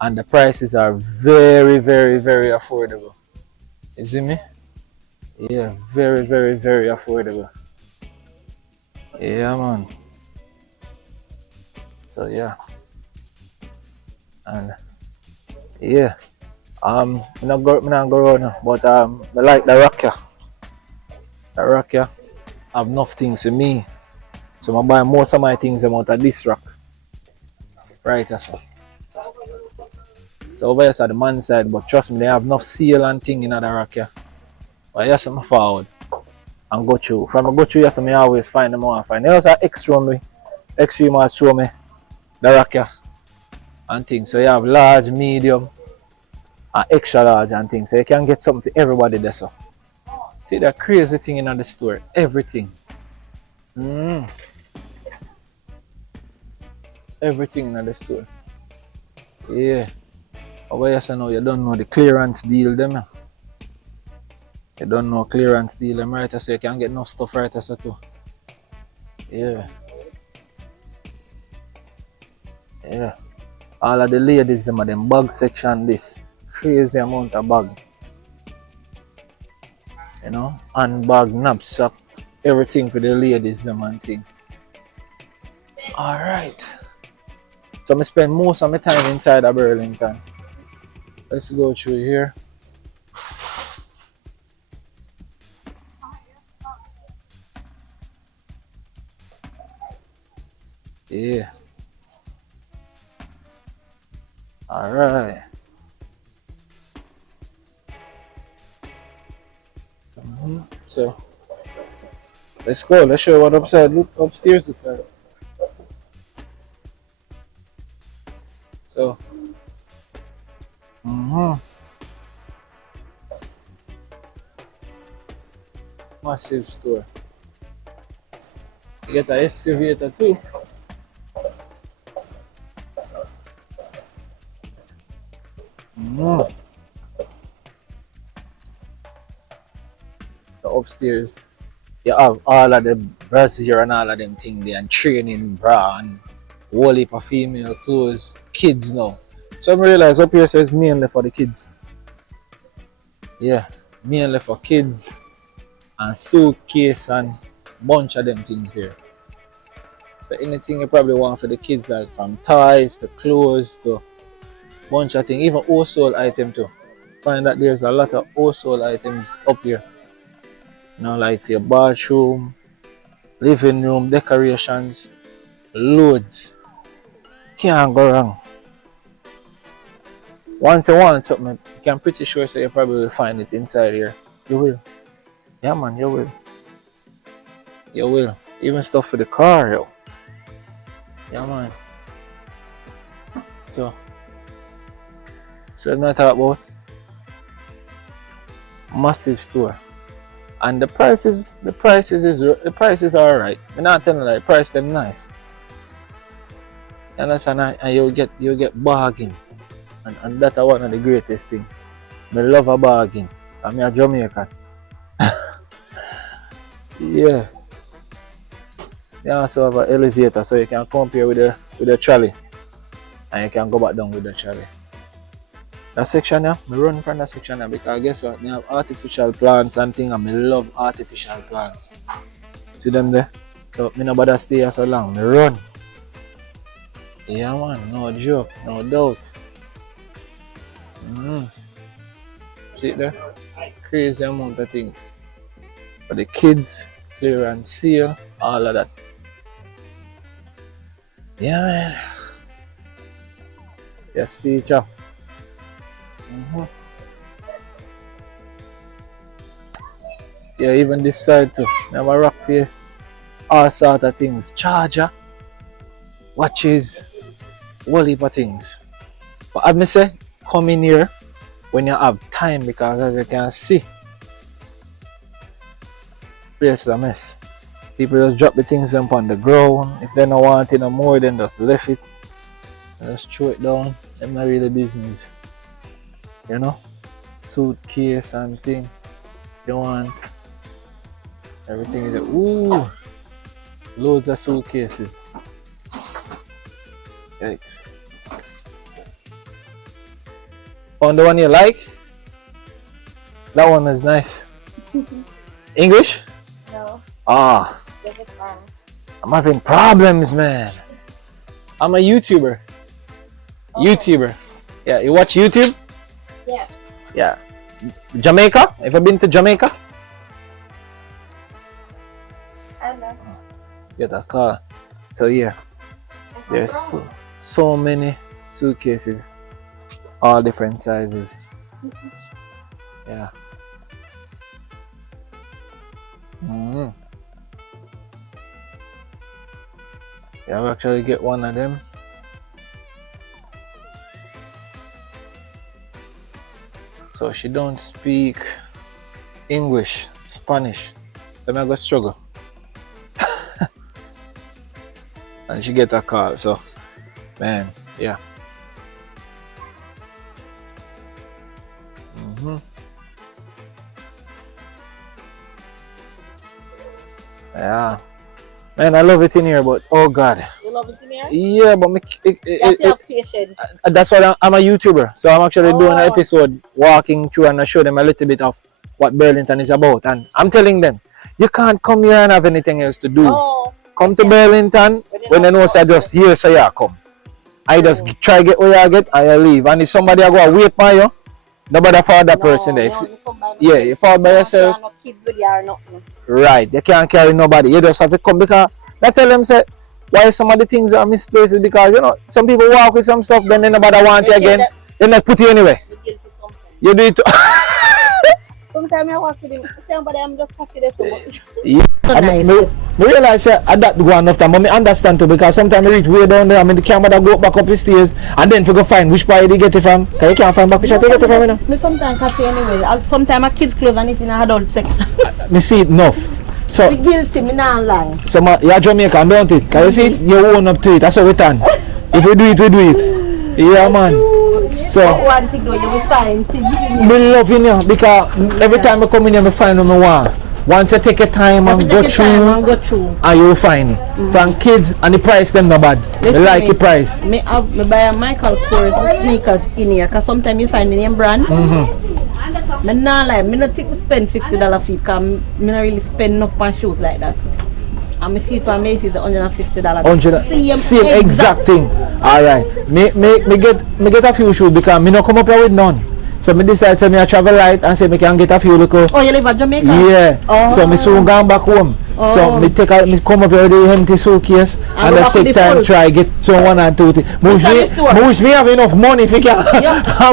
and the prices are very, very, very affordable. You see me? Yeah, very, very, very affordable. Yeah, man. So yeah, and yeah, I'm not go around now, but I like the rack here. The rack here have enough things to me, so I buy most of my things out of this rack. Right, that's all. So over here is the man side, but trust me, they have enough seal and thing in the rack here. But yes, I'm forward and go through. From I go through, yes, I always find them out. Find. They also have extreme might show me the rack here and things. So you have large, medium, and extra large and things. So you can get something for everybody there. So see that crazy thing in the store, everything. Everything in the store. Yeah. Over here, so now you don't know the clearance deal them. You don't know clearance deal them, right? So you can get no stuff right so too. Yeah. Yeah. All of the ladies them are them bag section, this crazy amount of bag. You know, handbag, knapsack, everything for the ladies them and thing. Alright. So I spend most of my time inside of Burlington. Let's go through here. Yeah. Alright. So let's go. Let's show what upstairs looks like. So massive store. You get an excavator too. The upstairs, you have all of the brassiere and all of them things there, and training bra and whole heap of female clothes, kids now. So I realize up here says mainly for the kids. Yeah, mainly for kids and suitcase and bunch of them things there. So anything you probably want for the kids, like from toys to clothes to bunch of things, even household item too. Find that there's a lot of household items up here. You know, like your bathroom, living room, decorations, loads. Can't go wrong. Once you want something, I'm pretty sure so you probably will find it inside here. You will. Yeah man, you will. You will. Even stuff for the car, yo. Yeah man. So I'm not talking about massive store. And the prices are alright. I'm not telling you that the price them nice. You understand? And you'll get bargain. And that's one of the greatest things. I love a bargain. I'm a Jamaican. Yeah. You also have an elevator so you can come here with the trolley. And you can go back down with the trolley. That section here, I run from that section here because guess what? I have artificial plants and things and I love artificial plants. See them there? So I don't bother stay here so long. I run. Yeah man, no joke, no doubt. See it there? Crazy amount of things. For the kids, clearance sale, all of that. Yeah man. Yes, teacher. Yeah, even this side too. I have a rack for all sort of things. Charger, watches, whole heap of things. But I say, come in here when you have time because as you can see, place is a mess. People just drop the things up on the ground. If they don't want it no more, then just left it. Just throw it down. Them not really business. You know? Suitcase and thing. You want everything is ooh, loads of suitcases. Yikes. On the one you like? That one is nice. English? No. Ah. This is wrong. I'm having problems, man. I'm a YouTuber. Oh. YouTuber. Yeah, you watch YouTube? Yeah. Yeah. Jamaica? Ever been to Jamaica? I know. Get a car. So yeah, there's so many suitcases, all different sizes. Yeah. Yeah, I'll actually get one of them. So she don't speak English, Spanish. So I'm gonna struggle. And she get a call, so man, yeah. Yeah. Man, I love it in here, but oh god. You love it in here? Yeah, but You have to have patience. that's what I'm a YouTuber, so I'm actually doing an episode walking through and I show them a little bit of what Burlington is about, and I'm telling them you can't come here and have anything else to do. Oh, come to Burlington when they know I just here, so yeah, come. I just try get where I get, I leave, and if somebody I go wait for you, nobody for that person there. Yeah, you fall by yourself. No kids with you or nothing. Right, you can't carry nobody. You just have to come because I tell them say why some of the things are misplaced is because you know some people walk with some stuff then they nobody want you again. Then they put you anyway. You do it. Sometimes I walk with him, somebody I'm just touching this. Yeah. I realize I that go enough time, but I understand too because sometimes I reach way down there. I mean the camera that go back up the stairs and then go find which part you get it from. Cause you can't find back which part you get it from, you know. Me sometimes cafe anyway. Sometimes my kids clothes and it's in an adult section. Me see it enough. So me guilty, me not lying. So you're Jamaican, don't it? Cause you see it, you own up to it. That's how we turn. If we do it, we do it. Yeah, man. So one thing though, you will find things. Me loving you because every time I come in here, I find what I want. Once you take your time and go through, and you will find it. From kids and the price them not bad. They like the price. Me buy a Michael Kors sneakers in here because sometimes you find the name brand. Me nah lie, me not think we spend $50 feet because me not really spend enough on shoes like that. And me see it on Macy's $150. Same exact thing. Alright. Me get a few shoes because me not come up here with none. So me decide to me I travel light and say me can get a few little. Oh, you live in Jamaica? Yeah. Oh. So me soon gone back home. Oh. So me come up here with the empty suitcase and I take time try get some one and two things. Me wish me have enough money if you can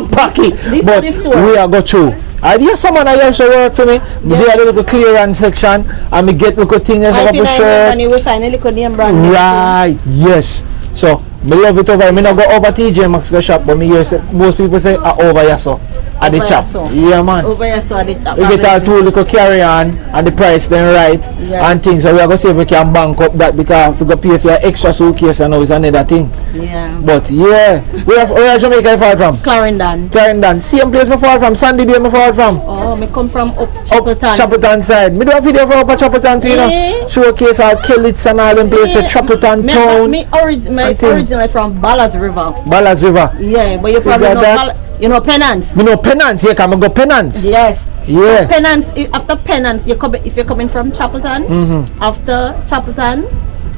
pack it. But we are go through. I hear someone I also work for me. Me do a little clearance section and me get little things like a shirt. And you will find a little name brand. Right, yes. So me love it over here. Me not go over TJ Maxx go shop, but me hear most people say over here so. At the chop. Yeah, man. Over here, so at the chop. We get our two little carry on and the price then right and things. So we are going to see if we can bank up that because if we go pay for your extra suitcase and now it's another thing. Yeah. But yeah, where Jamaica you fall from? Clarendon. Clarendon. Same place me fall from. Sandy Bay me fall from. Oh, me come from up Chapelton. Chapelton side. Me do a video for Upper Chapelton too, you know. Showcase our Kellits and all them places. Chapelton town. Me originally from Ballas River. Ballas River. Yeah, but you probably know you know Penance. Me know Penance, yeah, can I go Penance? Yes. Yeah. Penance, after Penance, you come if you're coming from Chapelton, after Chapelton,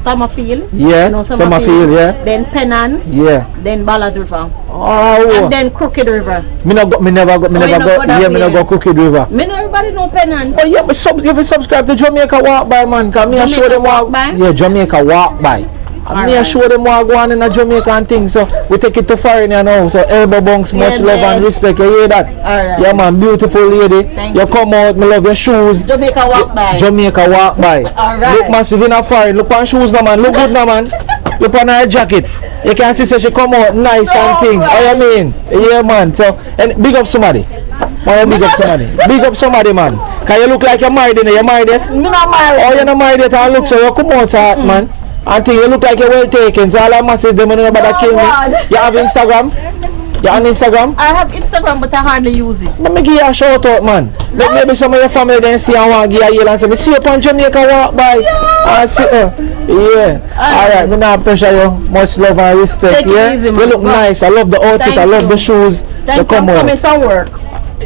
Summerfield. Yeah, you know, Summerfield, yeah. Then Penance. Yeah. Then Ballas River. Oh. And then Crooked River. Me never go Crooked River. Me know everybody know Penance. Oh yeah, but if you subscribe to Jamaica Walk By, man, cause me I show them walk by. Yeah, Jamaica Walk By. And me I show them what go on in a Jamaica and things, so we take it to foreign, you know. So elbow bunks, much love and respect. You hear that? Alright. Yeah, man, beautiful lady. You come out, me love your shoes. Jamaica Walk By. Jamaica Walk By. Alright. Look massive in a foreign. Look on shoes, now, man. Look good, now, man. Look on her jacket. You can see she come out nice and thing. How you mean? Yeah, man. So, and big up somebody. Why big up somebody? Big up somebody, man. Can you look like you're married? You married yet? Me not married. Oh, you're not married yet. And look, so you come out, man. And think you look like you're well taken. So all I must say, them don't know about that kill me. You have Instagram? You on Instagram? I have Instagram, but I hardly use it. Let me give you a shout out, man. Let maybe some of your family then see and want to give you a yell and say, me see you on Jamaica Walk By. And see yeah. Alright, me not pressure you. Much love and respect. Take it easy, you man. look nice. I love the outfit. I love the shoes. Thank you. Come I'm coming from work.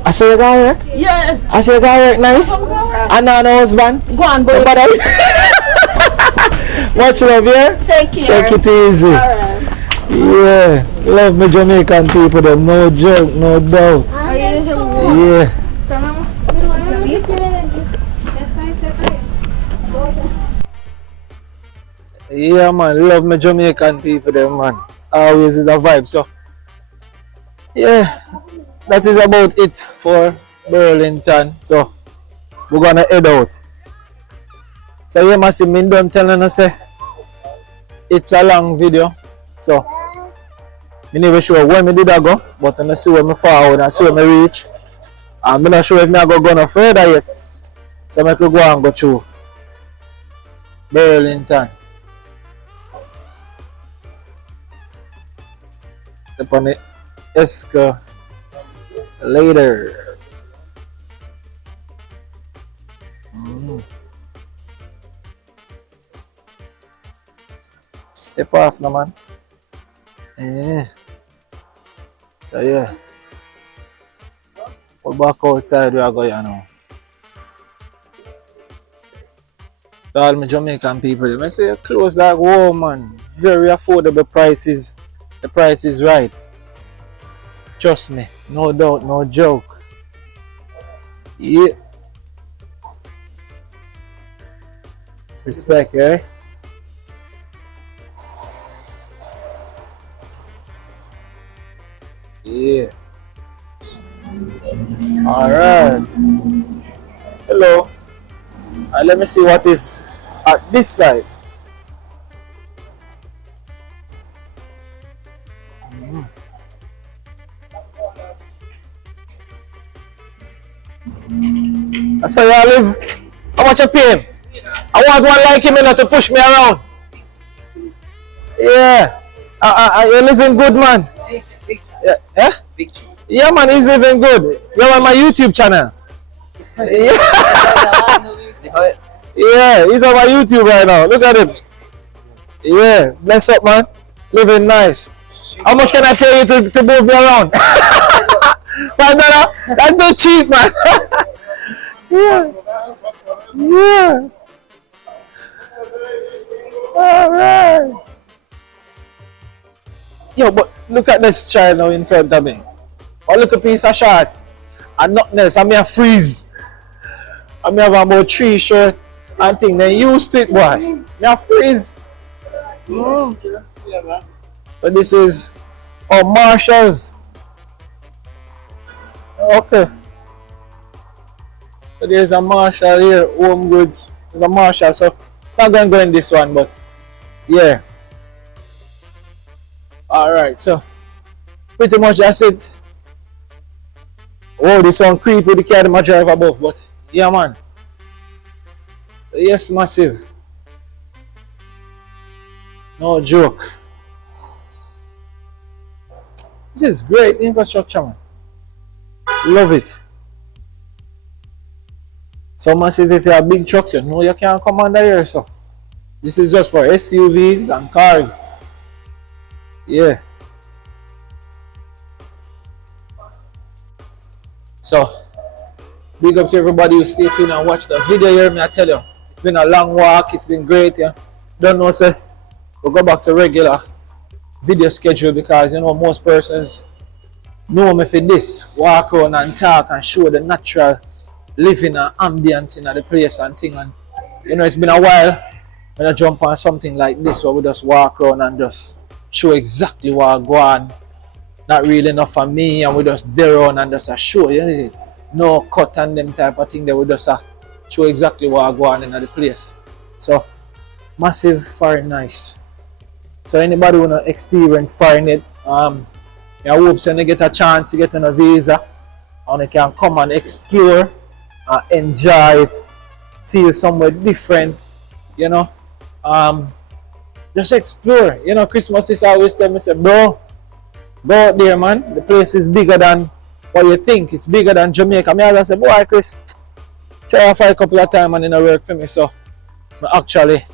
I say you got work? Yeah. I say you got work nice? And now no husband? Go on, boy. Much love, yeah? Take care. Take it easy. Alright. Yeah. Love me Jamaican people, them. No joke, no doubt. Yeah. Yeah, man. Love me Jamaican people, them, man. Always is a vibe. So, yeah. That is about it for Burlington. So, we're gonna head out. So you must see me done telling us it's a long video. So I'm never sure where me did I go, but I'm see where me forward and see where me reach. I'm not sure if me I go no further yet. So I could go and go through Burlington. Upon the escalator. Step off na man. Yeah. So yeah. We're back outside where I go, you know. To all my Jamaican people, I say your clothes like wow, man. Very affordable prices. The price is right. Trust me, no doubt, no joke. Yeah. Respect, eh? Yeah. Alright. Hello. Let me see what is at this side. That's how you live. How much you pay him? I want one like him to push me around. Yeah. You're living good, man. Yeah. Eh? Yeah, man, he's living good. You're on my YouTube channel. Yeah. Yeah, he's on my YouTube right now. Look at him. Yeah, bless up, man. Living nice. How much can I pay you to move me around? $5? That's so cheap, man. Yeah. Yeah. Alright. Yo, but look at this child now in front of me. Oh, look a piece of shorts. And nothing else. I may have freeze. I may have about 3 shirts and thing. Then used to it, boy. Me have freeze. Oh. But this is Marshalls. Okay. So there's a Marshall here, Home Goods. There's a Marshall, so I'm not gonna go in this one, but yeah. Alright, so pretty much that's it. Oh, this one creepy, the car my drive above, but yeah, man. So yes, massive. No joke. This is great infrastructure, man. Love it. So massive, if you have big trucks, you know you can't come under here, so this is just for SUVs and cars. Yeah. So big up to everybody who stay tuned and watch the video here. Me I tell you, it's been a long walk, it's been great. Yeah. Don't know, say we'll go back to regular video schedule because you know most persons know me for this. Walk around and talk and show the natural living and ambience in the place and thing, and you know it's been a while when I jump on something like this where we just walk around and just show exactly what go on. Not really enough for me and we just there on and just show, you know, no cut and them type of thing that we just show exactly what go on in the place. So massive, very nice. So anybody wanna experience foreign it, I hope so you get a chance to get on a visa and you can come and explore, enjoy it, feel somewhere different, you know. Just explore. You know, Christmas is always tell me, say, bro, go out there, man. The place is bigger than what you think. It's bigger than Jamaica. I always say, boy, Chris, try for a couple of times and it don't work for me. So I actually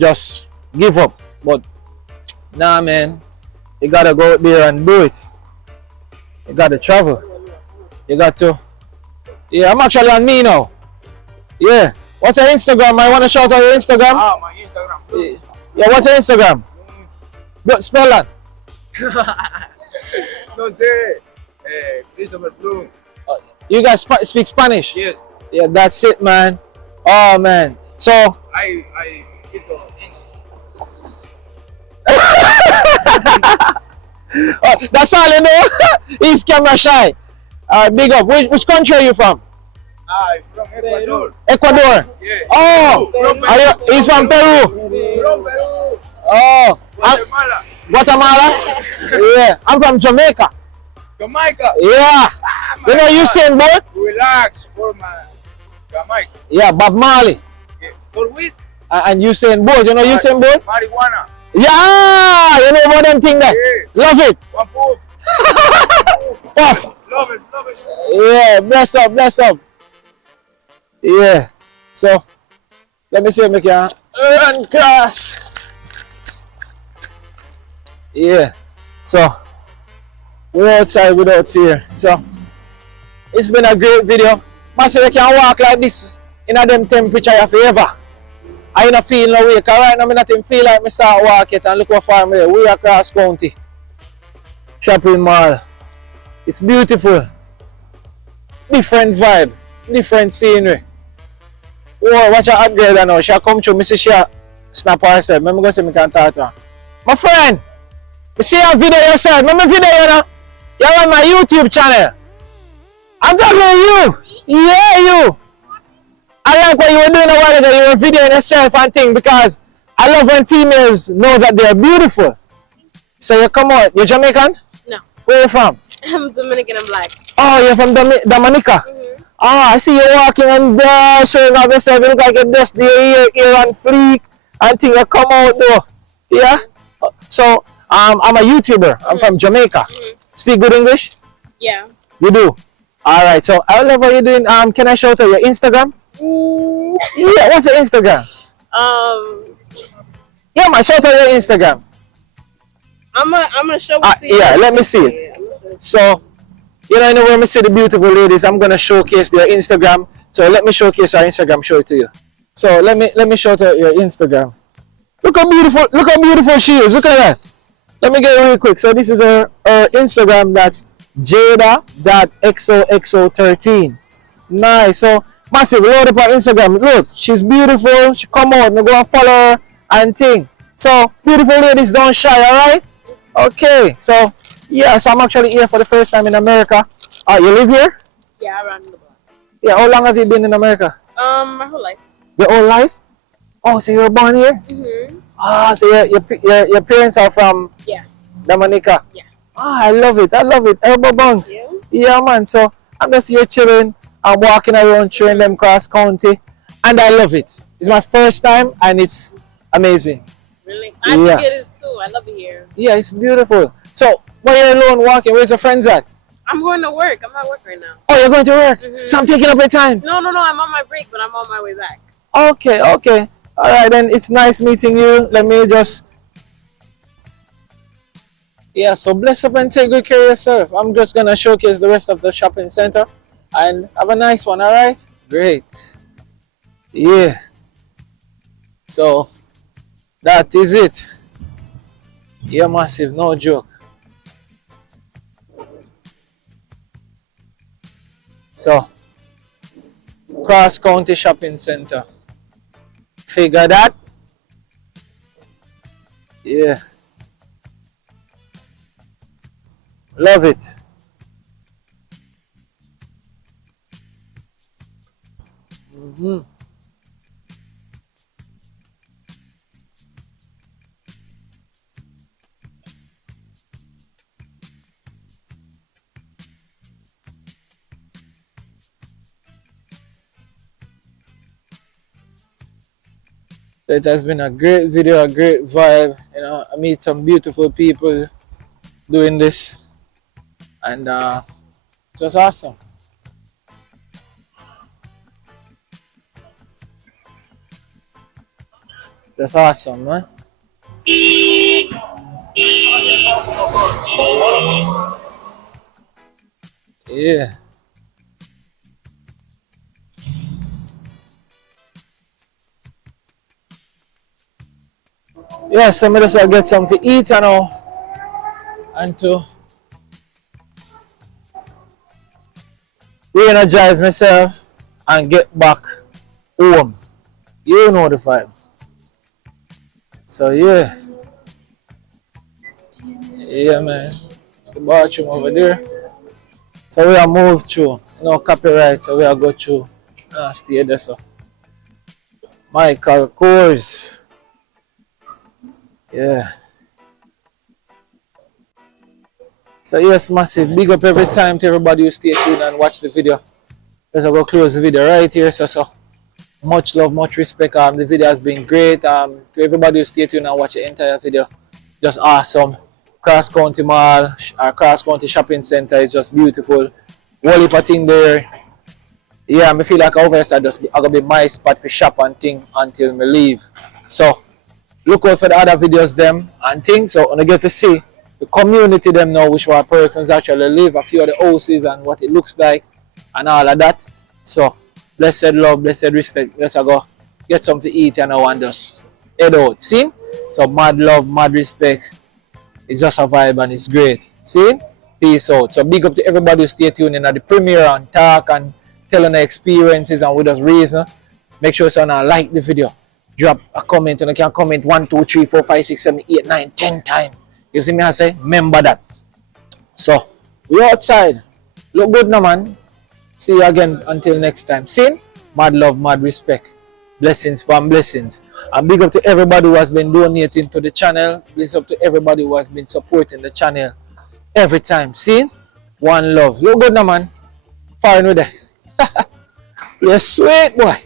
just give up. But nah, man, you gotta go out there and do it. You gotta travel. You got to. Yeah, I'm actually on me now. Yeah. What's your Instagram? I want to shout out your Instagram. Ah, my Instagram. Yeah, what's your Instagram? What spell that? No sé. Christopher Bloom. You guys speak Spanish? Yes. Yeah, that's it, man. Oh, man. So, I ito oh, that's all you know. He's camera shy. Big up. Which country are you from? I'm from Ecuador. Ecuador. Yeah. Oh, From are you, he's from Peru. From Peru. Oh, Guatemala. Guatemala. Yeah, I'm from Jamaica. Jamaica. Yeah. You know God. Usain Bolt? Relax for my Jamaica. Yeah, Bob Marley. Yeah. For weed. And Usain Bolt. You know Usain Bolt? Marijuana. Yeah, you know about them thing there. Yeah. Love it. One puff. Puff. Love it. Love it. Yeah, bless up, bless up. Yeah. So let me see if I can run cross. Yeah. So we're outside without fear. So it's been a great video. Master, you can walk like this in a them temperature forever. I don't feel no way, because right now I not even feel like I start walking and look how far I'm there. We across county. Shopping mall. It's beautiful. Different vibe. Different scenery. Oh, watch her hot girl now. She'll come through. I see she snap herself. Let me go see if I can talk to her. My friend, you see your video yourself. Remember video, you know? You're on my YouTube channel. I'm talking to you. Yeah, you. I like what you were doing a while ago. You were videoing yourself and things because I love when females know that they're beautiful. So you come out. You're Jamaican? No. Where are you from? I'm Dominican and black. Oh, you're from Dominica? Ah, I see you walking on there, showing off yourself. You look like you're just there, ear on fleek, and things you come out though. Yeah? So, I'm a YouTuber. I'm from Jamaica. Speak good English? Yeah. You do? Alright, so I love what you're doing. Can I show to your Instagram? Yeah, what's your Instagram? Yeah, man, show to your Instagram. I'm gonna show Yeah, let me see it. So, You know, anywhere I see the beautiful ladies, I'm gonna showcase their Instagram. So let me showcase our Instagram, show it to you. So let me show to your Instagram. Look how beautiful she is. Look at that. Let me get it real quick. So this is her Instagram, that's jada.xoxo13. Nice. So massive, load up her Instagram. Look, she's beautiful. She come out, me go and follow her and thing. So beautiful ladies, don't shy, alright? Okay, so yeah, so I'm actually here for the first time in America. You live here? Yeah, around the block. Yeah, how long have you been in America? My whole life. Your whole life? Oh, so you were born here? So your parents are from Jamaica? Yeah. I love it. Elbow bunks. Yeah, man. So I'm just here chilling. I'm walking around, showing them cross county, and I love it. It's my first time, and it's amazing. Really? I think it is too. I love it here. Yeah, it's beautiful. So when you're alone walking, where's your friends at? I'm going to work. I'm at work right now. Oh, you're going to work? So I'm taking up your time. No. I'm on my break, but I'm on my way back. Okay. All right, then it's nice meeting you. Let me just... Yeah, so bless up and take good care of yourself. I'm just going to showcase the rest of the shopping center. And have a nice one, all right? Great. Yeah. So, that is it. Yeah, massive, no joke. So, Cross County Shopping Center. Figure that? Yeah. Love it. It has been a great video, a great vibe. You know, I meet some beautiful people doing this, and it was awesome. That's awesome, man. Yeah. Yeah, so I just get something to eat now and to re-energize myself and get back home. You know the vibe. So yeah. Yeah, man. It's the bathroom over there. So we are moved through. No copyright, so we are go through. Stay there, so. Michael Kors. Yeah. So yes, massive. Big up every time to everybody who stay tuned and watch the video. Let's go close the video right here. So much love, much respect. The video has been great. To everybody who stay tuned and watch the entire video, just awesome. Cross County Mall, our Cross County Shopping Center is just beautiful. Whole heap of thing there. Yeah, I feel like over there just gonna be my spot for shop and thing until me leave. So look out for the other videos them and things. So when I get to see the community them now, which one persons actually live, a few of the houses and what it looks like and all of that. So blessed love, blessed respect. Let's go get something to eat and now and just head out. See? So mad love, mad respect. It's just a vibe and it's great. See? Peace out. So big up to everybody who stay tuned in at the premiere and talk and telling their experiences and with us reason. Make sure you like the video. Drop a comment and you can comment 1, 2, 3, 4, 5, 6, 7, 8, 9, 10 times. You see me I say? Remember that. So we outside. Look good now, man. See you again until next time. See? Mad love, mad respect. Blessings from blessings. And big up to everybody who has been donating to the channel. Bless up to everybody who has been supporting the channel every time. See? One love. Look good now, man. Fine with that. You're sweet, boy.